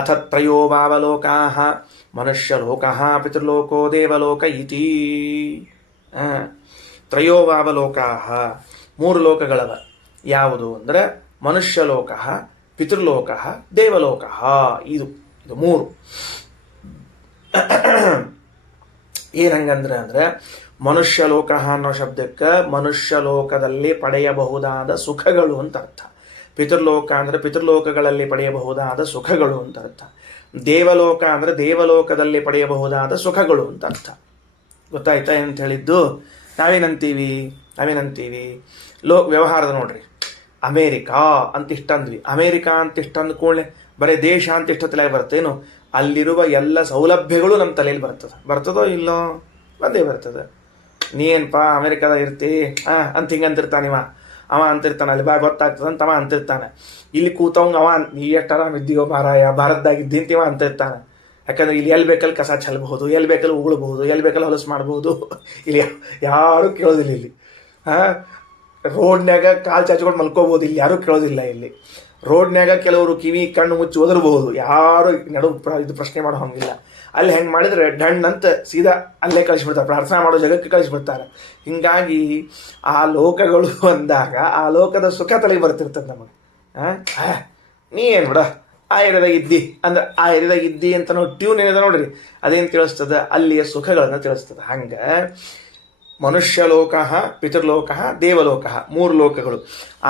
ಅಥ ತ್ರಯೋಭಾವಲೋಕಾ ಮನುಷ್ಯಲೋಕ ಪಿತೃಲೋಕೋ ದೇವಲೋಕ ಇತಿ. ತ್ರಯೋಭಾವಲೋಕಾ 3 ಲೋಕಗಳವ. ಯಾವುದು ಅಂದರೆ ಮನುಷ್ಯಲೋಕ, ಪಿತೃಲೋಕ, ದೇವಲೋಕ. ಇದು 3. ಏನಂಗಂದ್ರೆ ಅಂದರೆ ಮನುಷ್ಯಲೋಕ ಅನ್ನೋ ಶಬ್ದಕ್ಕೆ ಮನುಷ್ಯಲೋಕದಲ್ಲಿ ಪಡೆಯಬಹುದಾದ ಸುಖಗಳು ಅಂತ ಅರ್ಥ. ಪಿತೃಲೋಕ ಅಂದರೆ ಪಿತೃಲೋಕಗಳಲ್ಲಿ ಪಡೆಯಬಹುದಾದ ಸುಖಗಳು ಅಂತ ಅರ್ಥ. ದೇವಲೋಕ ಅಂದರೆ ದೇವಲೋಕದಲ್ಲಿ ಪಡೆಯಬಹುದಾದ ಸುಖಗಳು ಅಂತ ಅರ್ಥ. ಗೊತ್ತಾಯ್ತಾ ಏನಂತ ಹೇಳಿದ್ದು? ನಾವೇನಂತೀವಿ ವ್ಯವಹಾರದ ನೋಡ್ರಿ, ಅಮೇರಿಕಾ ಅಂತ ಇಷ್ಟಂದ್ವಿ. ಅಮೇರಿಕಾ ಅಂತ ಇಷ್ಟಂದ ಕೂಡಲೇ ಬರೀ ದೇಶ ಅಂತ ಇಷ್ಟ ತಲೆಗೆ ಬರ್ತೇನು? ಅಲ್ಲಿರುವ ಎಲ್ಲ ಸೌಲಭ್ಯಗಳು ನಮ್ಮ ತಲೆಯಲ್ಲಿ ಬರ್ತದೋ ಇಲ್ಲೋ? ಬಂದೇ ಬರ್ತದೆ. ನೀ ಏನಪ್ಪ ಅಮೇರಿಕಾದಾಗ ಇರ್ತಿ ಅಂತ ಹಿಂಗೆ ಅಂತಿರ್ತಾನೆ ಅವ ಅಂತಿರ್ತಾನೆ, ಅಲ್ಲಿ ಗೊತ್ತಾಗ್ತದೆ ಅಂತ ಅವ ಅಂತಿರ್ತಾನೆ. ಇಲ್ಲಿ ಕೂತವಂಗ ಅವ ನೀ ಎಷ್ಟು ಆರಾಮಿದ್ದೀವೋ ಮಾರಾಯ ಭಾರತದಾಗಿದ್ದಿಂತೀವ ಅಂತಿರ್ತಾನೆ. ಯಾಕಂದ್ರೆ ಇಲ್ಲಿ ಎಲ್ಲಿ ಬೇಕಲ್ಲಿ ಕಸ ಚೆಲ್ಲಬಹುದು, ಎಲ್ಲಿ ಬೇಕಲ್ಲಿ ಉಗುಳಬಹುದು, ಎಲ್ಲಿ ಬೇಕಲ್ಲಿ ಹೊಲಸು ಮಾಡ್ಬೋದು. ಇಲ್ಲಿ ಯಾರೂ ಕೇಳೋದಿಲ್ಲ. ಇಲ್ಲಿ ರೋಡ್ನ್ಯಾಗ ಕಾಲು ಚಾಚ್ಕೊಂಡು ಮಲ್ಕೋಬೋದು, ಇಲ್ಲಿ ಯಾರೂ ಕೇಳೋದಿಲ್ಲ. ಇಲ್ಲಿ ರೋಡ್ನ್ಯಾಗ ಕೆಲವರು ಕಿವಿ ಕಣ್ಣು ಮುಚ್ಚಿ ಒದರ್ಬಹುದು, ಯಾರು ಇದು ಪ್ರಶ್ನೆ ಮಾಡೋ ಹಂಗಿಲ್ಲ. ಅಲ್ಲಿ ಹೆಂಗೆ ಮಾಡಿದರೆ ಡಣ್ ಅಂತ ಸೀದಾ ಅಲ್ಲೇ ಕಳಿಸ್ಬಿಡ್ತಾರೆ, ಪ್ರಾರ್ಥನಾ ಮಾಡೋ ಜಾಗಕ್ಕೆ ಕಳಿಸ್ಬಿಡ್ತಾರೆ. ಹಿಂಗಾಗಿ ಆ ಲೋಕಗಳು ಅಂದಾಗ ಆ ಲೋಕದ ಸುಖ ತಲೆಗೆ ಬರ್ತಿರ್ತದೆ ನಮಗೆ. ನೀ ಏನು ಬಿಡ ಆ ಏರಿಯಾದಾಗ ಇದ್ದಿ ಅಂದ್ರೆ ಆ ಏರಿಯಾದಾಗ ಇದ್ದಿ ಅಂತ ನಾವು ಟ್ಯೂನ್ ಏನಿದೆ ನೋಡ್ರಿ, ಅದೇನು ತಿಳಿಸ್ತದೆ? ಅಲ್ಲಿಯ ಸುಖಗಳನ್ನು ತಿಳಿಸ್ತದೆ. ಹಂಗೆ ಮನುಷ್ಯಲೋಕ, ಪಿತೃಲೋಕ, ದೇವಲೋಕ 3 ಲೋಕಗಳು.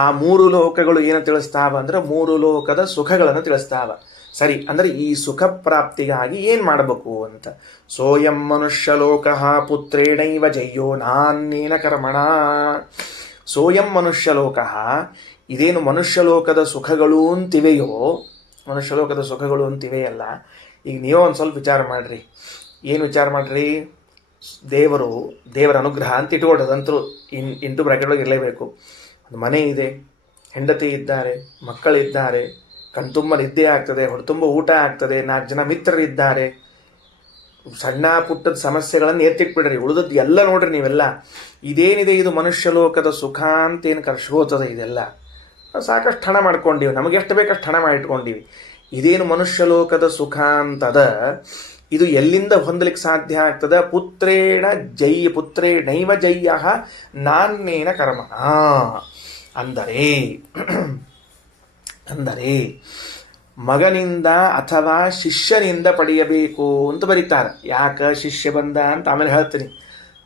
ಆ 3 ಲೋಕಗಳು ಏನು ತಿಳಿಸ್ತಾವ ಅಂದ್ರೆ 3 ಲೋಕದ ಸುಖಗಳನ್ನು ತಿಳಿಸ್ತಾವ. ಸರಿ, ಅಂದರೆ ಈ ಸುಖ ಪ್ರಾಪ್ತಿಗಾಗಿ ಏನು ಮಾಡಬೇಕು ಅಂತ. ಸೋಯಂ ಮನುಷ್ಯಲೋಕ ಪುತ್ರೇಣೈವ ಜಯ್ಯೋ ನಾನೇನ ಕರ್ಮಣ. ಸೋಯಂ ಮನುಷ್ಯಲೋಕ, ಇದೇನು ಮನುಷ್ಯಲೋಕದ ಸುಖಗಳು ಅಂತಿವೆಯೋ, ಮನುಷ್ಯಲೋಕದ ಸುಖಗಳು ಅಂತಿವೆಯಲ್ಲ, ಈಗ ನೀವು ಒಂದು ಸ್ವಲ್ಪ ವಿಚಾರ ಮಾಡಿರಿ. ಏನು ವಿಚಾರ ಮಾಡಿರಿ? ದೇವರ ಅನುಗ್ರಹ ಅಂತ ಇಟ್ಕೊಳ್ರಿ, ಅದಂತರೂ ಇಂಟು ಬ್ರಾಕೆಟ್ ಒಳಗೆ ಇರಲೇಬೇಕು. ಒಂದು ಮನೆ ಇದೆ, ಹೆಂಡತಿ ಇದ್ದಾರೆ, ಮಕ್ಕಳಿದ್ದಾರೆ, ಕಣ್ತುಂಬ ನಿದ್ದೆ ಆಗ್ತದೆ, ಹೊರತುಂಬ ಊಟ ಆಗ್ತದೆ, 4 ಜನ ಮಿತ್ರರಿದ್ದಾರೆ. ಸಣ್ಣ ಪುಟ್ಟದ ಸಮಸ್ಯೆಗಳನ್ನು ಎತ್ತಿಟ್ಬಿಡ್ರಿ, ಉಳಿದದ್ದು ಎಲ್ಲ ನೋಡ್ರಿ ನೀವೆಲ್ಲ. ಇದೇನಿದೆ ಇದು ಮನುಷ್ಯ ಲೋಕದ ಸುಖ ಅಂತೇನು ಕರ್ಸ್ಕೋತದೆ, ಇದೆಲ್ಲ ಸಾಕಷ್ಟು ಹಣ ಮಾಡ್ಕೊಂಡಿವಿ, ನಮಗೆ ಎಷ್ಟು ಬೇಕಷ್ಟು ಹಣ ಮಾಡಿಟ್ಕೊಂಡಿವಿ. ಇದೇನು ಮನುಷ್ಯ ಲೋಕದ ಸುಖ ಅಂತದ, ಇದು ಎಲ್ಲಿಂದ ಹೊಂದಲಿಕ್ಕೆ ಸಾಧ್ಯ ಆಗ್ತದೆ? ಪುತ್ರೇಣೈವ ಜಯ್ಯ ನಾನೇನ ಕರ್ಮಣ. ಅಂದರೆ ಮಗನಿಂದ ಅಥವಾ ಶಿಷ್ಯನಿಂದ ಪಡೆಯಬೇಕು ಅಂತ ಬರೀತಾರೆ. ಯಾಕೆ ಶಿಷ್ಯ ಬಂದ ಅಂತ ಆಮೇಲೆ ಹೇಳ್ತೀನಿ.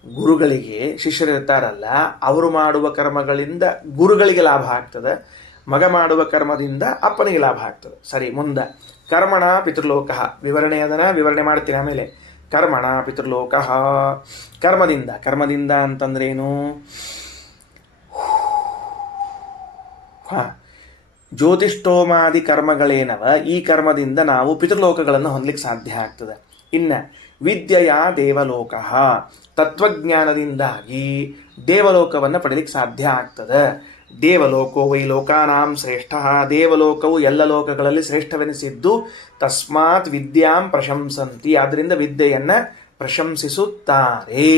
ಗುರುಗಳಿಗೆ ಶಿಷ್ಯರಿರ್ತಾರಲ್ಲ, ಅವರು ಮಾಡುವ ಕರ್ಮಗಳಿಂದ ಗುರುಗಳಿಗೆ ಲಾಭ ಆಗ್ತದೆ, ಮಗ ಮಾಡುವ ಕರ್ಮದಿಂದ ಅಪ್ಪನಿಗೆ ಲಾಭ ಆಗ್ತದೆ. ಸರಿ, ಮುಂದೆ ಕರ್ಮಣ ಪಿತೃಲೋಕ ವಿವರಣೆ ಮಾಡ್ತೀನಿ ಆಮೇಲೆ. ಕರ್ಮಣ ಪಿತೃಲೋಕ, ಕರ್ಮದಿಂದ ಅಂತಂದ್ರೇನು? ಜ್ಯೋತಿಷ್ಠೋಮಾದಿ ಕರ್ಮಗಳೇನವ, ಈ ಕರ್ಮದಿಂದ ನಾವು ಪಿತೃಲೋಕಗಳನ್ನು ಹೊಂದಲಿಕ್ಕೆ ಸಾಧ್ಯ ಆಗ್ತದೆ. ಇನ್ನು ವಿದ್ಯೆಯ ದೇವಲೋಕ, ತತ್ವಜ್ಞಾನದಿಂದಾಗಿ ದೇವಲೋಕವನ್ನು ಪಡೆಯಲಿಕ್ಕೆ ಸಾಧ್ಯ ಆಗ್ತದೆ. ದೇವಲೋಕೋ ವೈ ಲೋಕಾನಾಂ ಶ್ರೇಷ್ಠ, ದೇವಲೋಕವು ಎಲ್ಲ ಲೋಕಗಳಲ್ಲಿ ಶ್ರೇಷ್ಠವೆನಿಸಿದ್ದು. ತಸ್ಮಾತ್ ವಿದ್ಯಾಂ ಪ್ರಶಂಸಂತಿ, ಆದ್ದರಿಂದ ವಿದ್ಯೆಯನ್ನು ಪ್ರಶಂಸಿಸುತ್ತಾರೆ.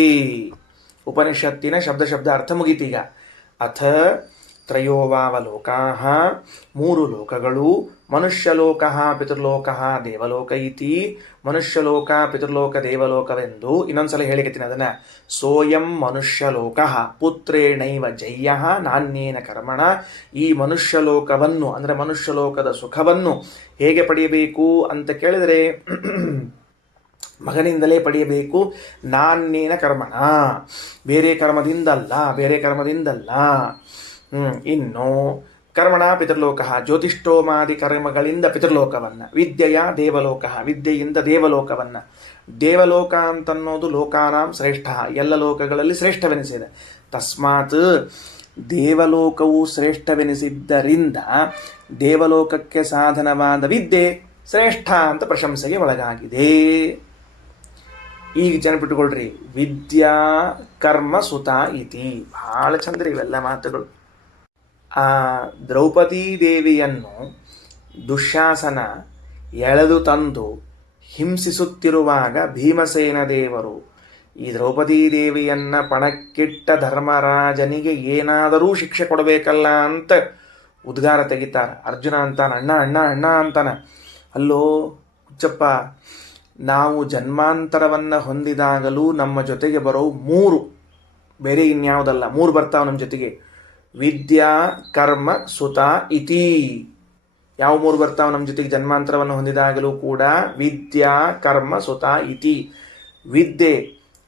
ಉಪನಿಷತ್ತಿನ ಶಬ್ದ ಅರ್ಥ ಮುಗಿತೀಗ. ಅಥ ತ್ರಯೋವಾವ ಲೋಕಾಃ, ಮೂರು ಲೋಕಗಳು. ಮನುಷ್ಯಲೋಕ ಪಿತೃಲೋಕ ದೇವಲೋಕ ಇತಿ, ಮನುಷ್ಯಲೋಕ ಪಿತೃಲೋಕ ದೇವಲೋಕವೆಂದು. ಇನ್ನೊಂದ್ಸಲ ಹೇಳಿಕತ್ತೀನಿ ಅದನ್ನ. ಸೋಯಂ ಮನುಷ್ಯಲೋಕ ಪುತ್ರೇಣೈವ ಜಯ್ಯ ನಾಣ್ಯೇನ ಕರ್ಮಣ. ಈ ಮನುಷ್ಯಲೋಕವನ್ನು ಅಂದರೆ ಮನುಷ್ಯಲೋಕದ ಸುಖವನ್ನು ಹೇಗೆ ಪಡೆಯಬೇಕು ಅಂತ ಕೇಳಿದರೆ ಮಗನಿಂದಲೇ ಪಡೆಯಬೇಕು. ನಾಣ್ಯೇನ ಕರ್ಮಣ, ಬೇರೆ ಕರ್ಮದಿಂದಲ್ಲ. ಇನ್ನು ಕರ್ಮಣ ಪಿತೃಲೋಕ, ಜ್ಯೋತಿಷ್ಠೋಮಾದಿ ಕರ್ಮಗಳಿಂದ ಪಿತೃಲೋಕವನ್ನು. ವಿದ್ಯೆಯ ದೇವಲೋಕ, ವಿದ್ಯೆಯಿಂದ ದೇವಲೋಕವನ್ನು. ದೇವಲೋಕ ಅಂತನ್ನೋದು ಲೋಕಾನಾಂ ಶ್ರೇಷ್ಠ, ಎಲ್ಲ ಲೋಕಗಳಲ್ಲಿ ಶ್ರೇಷ್ಠವೆನಿಸಿದೆ. ತಸ್ಮಾತ್ ದೇವಲೋಕವು ಶ್ರೇಷ್ಠವೆನಿಸಿದ್ದರಿಂದ ದೇವಲೋಕಕ್ಕೆ ಸಾಧನವಾದ ವಿದ್ಯೆ ಶ್ರೇಷ್ಠ ಅಂತ ಪ್ರಶಂಸೆಗೆ ಒಳಗಾಗಿದೆ. ಈಗ ನೆನಪಿಟ್ಟುಕೊಳ್ರಿ, ವಿದ್ಯಾ ಕರ್ಮ ಸುತ ಇತಿ. ಬಹಳ ಚಂದ್ರಿ ಇವೆಲ್ಲ ಮಾತುಗಳು. ಆ ದ್ರೌಪದೀ ದೇವಿಯನ್ನು ದುಶ್ಯಾಸನ ಎಳೆದು ತಂದು ಹಿಂಸಿಸುತ್ತಿರುವಾಗ ಭೀಮಸೇನ ದೇವರು ಈ ದ್ರೌಪದೀ ದೇವಿಯನ್ನ ಪಣಕ್ಕಿಟ್ಟ ಧರ್ಮರಾಜನಿಗೆ ಏನಾದರೂ ಶಿಕ್ಷೆ ಕೊಡಬೇಕಲ್ಲ ಅಂತ ಉದ್ಗಾರ ತೆಗಿತಾರೆ. ಅರ್ಜುನ ಅಂತಾನ, ಅಣ್ಣ ಅಣ್ಣ ಅಣ್ಣ ಅಂತಾನ. ಅಲ್ಲೋ ಹುಚ್ಚಪ್ಪ, ನಾವು ಜನ್ಮಾಂತರವನ್ನು ಹೊಂದಿದಾಗಲೂ ನಮ್ಮ ಜೊತೆಗೆ ಬರೋ ಮೂರು, ಬೇರೆ ಇನ್ಯಾವುದಲ್ಲ, ಮೂರು ಬರ್ತಾವೆ ನಮ್ಮ ಜೊತೆಗೆ. ವಿದ್ಯಾ ಕರ್ಮ ಸುತ ಇತಿ. ಯಾವ ಮೂರು ಬರ್ತಾವೆ ನಮ್ಮ ಜೊತೆಗೆ ಜನ್ಮಾಂತರವನ್ನು ಹೊಂದಿದಾಗಲೂ ಕೂಡ? ವಿದ್ಯಾ ಕರ್ಮ ಸುತ ಇತಿ. ವಿದ್ಯೆ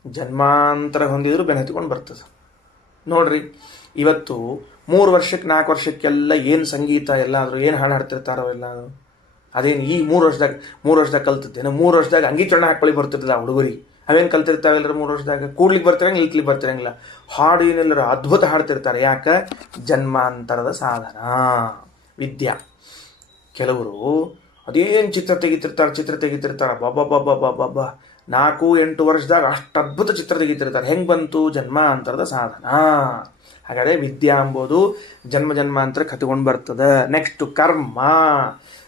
ಜನ್ಮಾಂತರ ಹೊಂದಿದ್ರು ಬೆನ್ನತ್ತಿಕೊಂಡು ಬರ್ತದೆ. ನೋಡ್ರಿ, ಇವತ್ತು 3 ವರ್ಷಕ್ಕೆ 4 ವರ್ಷಕ್ಕೆಲ್ಲ ಏನು ಸಂಗೀತ ಎಲ್ಲಾದರೂ ಏನು ಹಾಡು ಹಾಡ್ತಿರ್ತಾರೋ ಎಲ್ಲಾದರೂ, ಅದೇನು ಈ 3 ವರ್ಷದಾಗ ಕಲ್ತಿದ್ದೇನೆ. 3 ವರ್ಷದಾಗ ಅಂಗಿ ಚೊಣ್ಣ ಹಾಕೊಳ್ಳಿ ಬರ್ತಿರ್ತದೆ ಆ ಹುಡುಗರಿಗೆ. ಅವೇನು ಕಲ್ತಿರ್ತಾವೆಲ್ಲರೂ 3 ವರ್ಷದಾಗ? ಕೂಡ್ಲಿಕ್ಕೆ ಬರ್ತಿರಂಗಿಲ್ಲ, ನಿಲ್ಕ್ಲಿಕ್ಕೆ ಬರ್ತಿರಂಗಿಲ್ಲ. ಹಾಡು ಏನೆಲ್ಲರೂ ಅದ್ಭುತ ಹಾಡ್ತಿರ್ತಾರೆ. ಯಾಕೆ? ಜನ್ಮಾಂತರದ ಸಾಧನ ವಿದ್ಯಾ. ಕೆಲವರು ಅದೇನು ಚಿತ್ರ ತೆಗಿತಿರ್ತಾರೆ ಬಾಬಾ 4-8 ವರ್ಷದಾಗ ಅಷ್ಟು ಅದ್ಭುತ ಚಿತ್ರ ತೆಗಿತಿರ್ತಾರೆ. ಹೆಂಗೆ ಬಂತು? ಜನ್ಮಾಂತರದ ಸಾಧನ. ಹಾಗಾದರೆ ವಿದ್ಯಾ ಎಂಬುದು ಜನ್ಮಾಂತರ ಕತ್ಕೊಂಡು ಬರ್ತದೆ. ನೆಕ್ಸ್ಟ್ ಕರ್ಮ,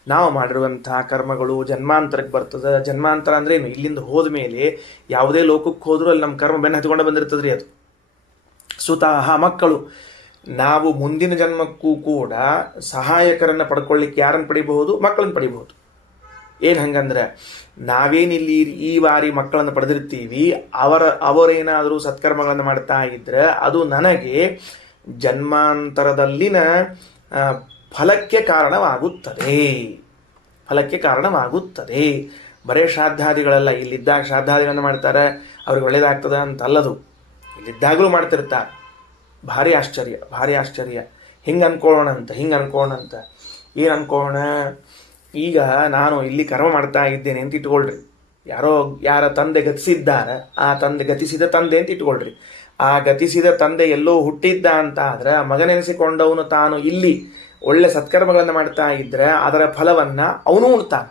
ನಾವು ಮಾಡಿರುವಂತಹ ಕರ್ಮಗಳು ಜನ್ಮಾಂತರಕ್ಕೆ ಬರ್ತದೆ. ಜನ್ಮಾಂತರ ಅಂದ್ರೆ ಏನು? ಇಲ್ಲಿಂದ ಹೋದ ಮೇಲೆ ಯಾವುದೇ ಲೋಕಕ್ಕೆ ಹೋದ್ರೂ ಅಲ್ಲಿ ನಮ್ಮ ಕರ್ಮ ಬೆನ್ನು ಹತ್ಕೊಂಡು ಬಂದಿರ್ತದ್ರಿ. ಅದು ಸುತಾಹ ಮಕ್ಕಳು. ನಾವು ಮುಂದಿನ ಜನ್ಮಕ್ಕೂ ಕೂಡ ಸಹಾಯಕರನ್ನು ಪಡ್ಕೊಳ್ಳಿಕ್ಕೆ ಯಾರನ್ನು ಪಡಿಬಹುದು? ಮಕ್ಕಳನ್ನು ಪಡಿಬಹುದು. ಏನು ಹಂಗಂದ್ರೆ, ನಾವೇನಿಲ್ಲಿ ಈ ಬಾರಿ ಮಕ್ಕಳನ್ನು ಪಡೆದಿರ್ತೀವಿ, ಅವರೇನಾದರೂ ಸತ್ಕರ್ಮಗಳನ್ನು ಮಾಡ್ತಾ ಇದ್ರೆ ಅದು ನನಗೆ ಜನ್ಮಾಂತರದಲ್ಲಿನ ಫಲಕ್ಕೆ ಕಾರಣವಾಗುತ್ತದೆ. ಬರೇ ಶ್ರಾದ್ದಾದಿಗಳೆಲ್ಲ, ಇಲ್ಲಿದ್ದಾಗ ಶ್ರಾದ್ದಾದಿಗಳನ್ನು ಮಾಡ್ತಾರೆ, ಅವ್ರಿಗೆ ಒಳ್ಳೇದಾಗ್ತದೆ ಅಂತಲ್ಲದು. ಇಲ್ಲಿದ್ದಾಗಲೂ ಮಾಡ್ತಿರ್ತಾರೆ. ಭಾರಿ ಆಶ್ಚರ್ಯ. ಹಿಂಗೆ ಅನ್ಕೊಳ್ಳೋಣ ಅಂತ. ಏನು ಅನ್ಕೊಳ್ಳೋಣ? ಈಗ ನಾನು ಇಲ್ಲಿ ಕರ್ಮ ಮಾಡ್ತಾ ಇದ್ದೇನೆ ಅಂತ ಇಟ್ಕೊಳ್ರಿ. ಯಾರ ತಂದೆ ಗತಿಸಿದ್ದಾರೆ, ಆ ಗತಿಸಿದ ತಂದೆ ಅಂತ ಇಟ್ಕೊಳ್ರಿ. ಆ ಗತಿಸಿದ ತಂದೆ ಎಲ್ಲೋ ಹುಟ್ಟಿದ್ದ ಅಂತ ಆದ್ರೆ ಆ ಮಗನೆನಿಸಿಕೊಂಡವನು ತಾನು ಇಲ್ಲಿ ಒಳ್ಳೆ ಸತ್ಕರ್ಮಗಳನ್ನು ಮಾಡ್ತಾ ಇದ್ರೆ ಅದರ ಫಲವನ್ನ ಅವನು ಉಣ್ತಾನೆ.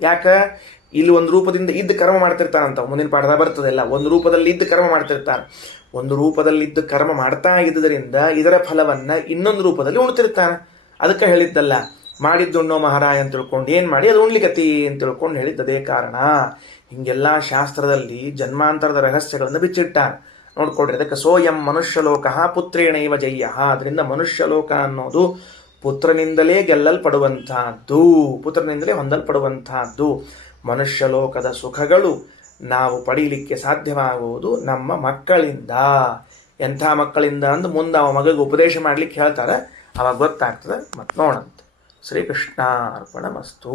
ಯಾಕೆ? ಇಲ್ಲಿ ಒಂದು ರೂಪದಿಂದ ಇದ್ದ ಕರ್ಮ ಮಾಡ್ತಿರ್ತಾನಂತ. ಮುಂದಿನ ಪಾಠದ ಬರ್ತದೆಲ್ಲ. ಒಂದು ರೂಪದಲ್ಲಿ ಇದ್ದ ಕರ್ಮ ಮಾಡ್ತಿರ್ತಾನೆ. ಒಂದು ರೂಪದಲ್ಲಿದ್ದ ಕರ್ಮ ಮಾಡ್ತಾ ಇದ್ದುದರಿಂದ ಇದರ ಫಲವನ್ನ ಇನ್ನೊಂದು ರೂಪದಲ್ಲಿ ಉಣ್ತಿರ್ತಾನೆ. ಅದಕ್ಕೆ ಹೇಳಿದ್ದಲ್ಲ, ಮಾಡಿದ್ದುಣ್ಣೋ ಮಹಾರಾಯ ಅಂತ ತಿಳ್ಕೊಂಡು ಏನು ಮಾಡಿ ಅದು ಉಣ್ಲಿಕತಿ ಅಂತ ತಿಳ್ಕೊಂಡು ಹೇಳಿದ್ದದೇ ಕಾರಣ. ಹಿಂಗೆಲ್ಲ ಶಾಸ್ತ್ರದಲ್ಲಿ ಜನ್ಮಾಂತರದ ರಹಸ್ಯಗಳನ್ನು ಬಿಚ್ಚಿಟ್ಟಾರೆ. ನೋಡ್ಕೊಡ್ರಿ. ಅದಕ್ಕೆ ಸೋಯಂ ಮನುಷ್ಯಲೋಕ ಪುತ್ರೇಣೈವ ಜಯ್ಯ. ಅದರಿಂದ ಮನುಷ್ಯಲೋಕ ಅನ್ನೋದು ಪುತ್ರನಿಂದಲೇ ಹೊಂದಲ್ಪಡುವಂತಹದ್ದು. ಮನುಷ್ಯಲೋಕದ ಸುಖಗಳು ನಾವು ಪಡೀಲಿಕ್ಕೆ ಸಾಧ್ಯವಾಗುವುದು ನಮ್ಮ ಮಕ್ಕಳಿಂದ. ಎಂಥ ಮಕ್ಕಳಿಂದ ಅಂದು ಮುಂದೆ ಅವ ಮಗಗೆ ಉಪದೇಶ ಮಾಡ್ಲಿಕ್ಕೆ ಹೇಳ್ತಾರೆ, ಅವಾಗ ಗೊತ್ತಾಗ್ತದೆ. ಮತ್ತು ನೋಡಂತ. ಶ್ರೀಕೃಷ್ಣಾರ್ಪಣಮಸ್ತು.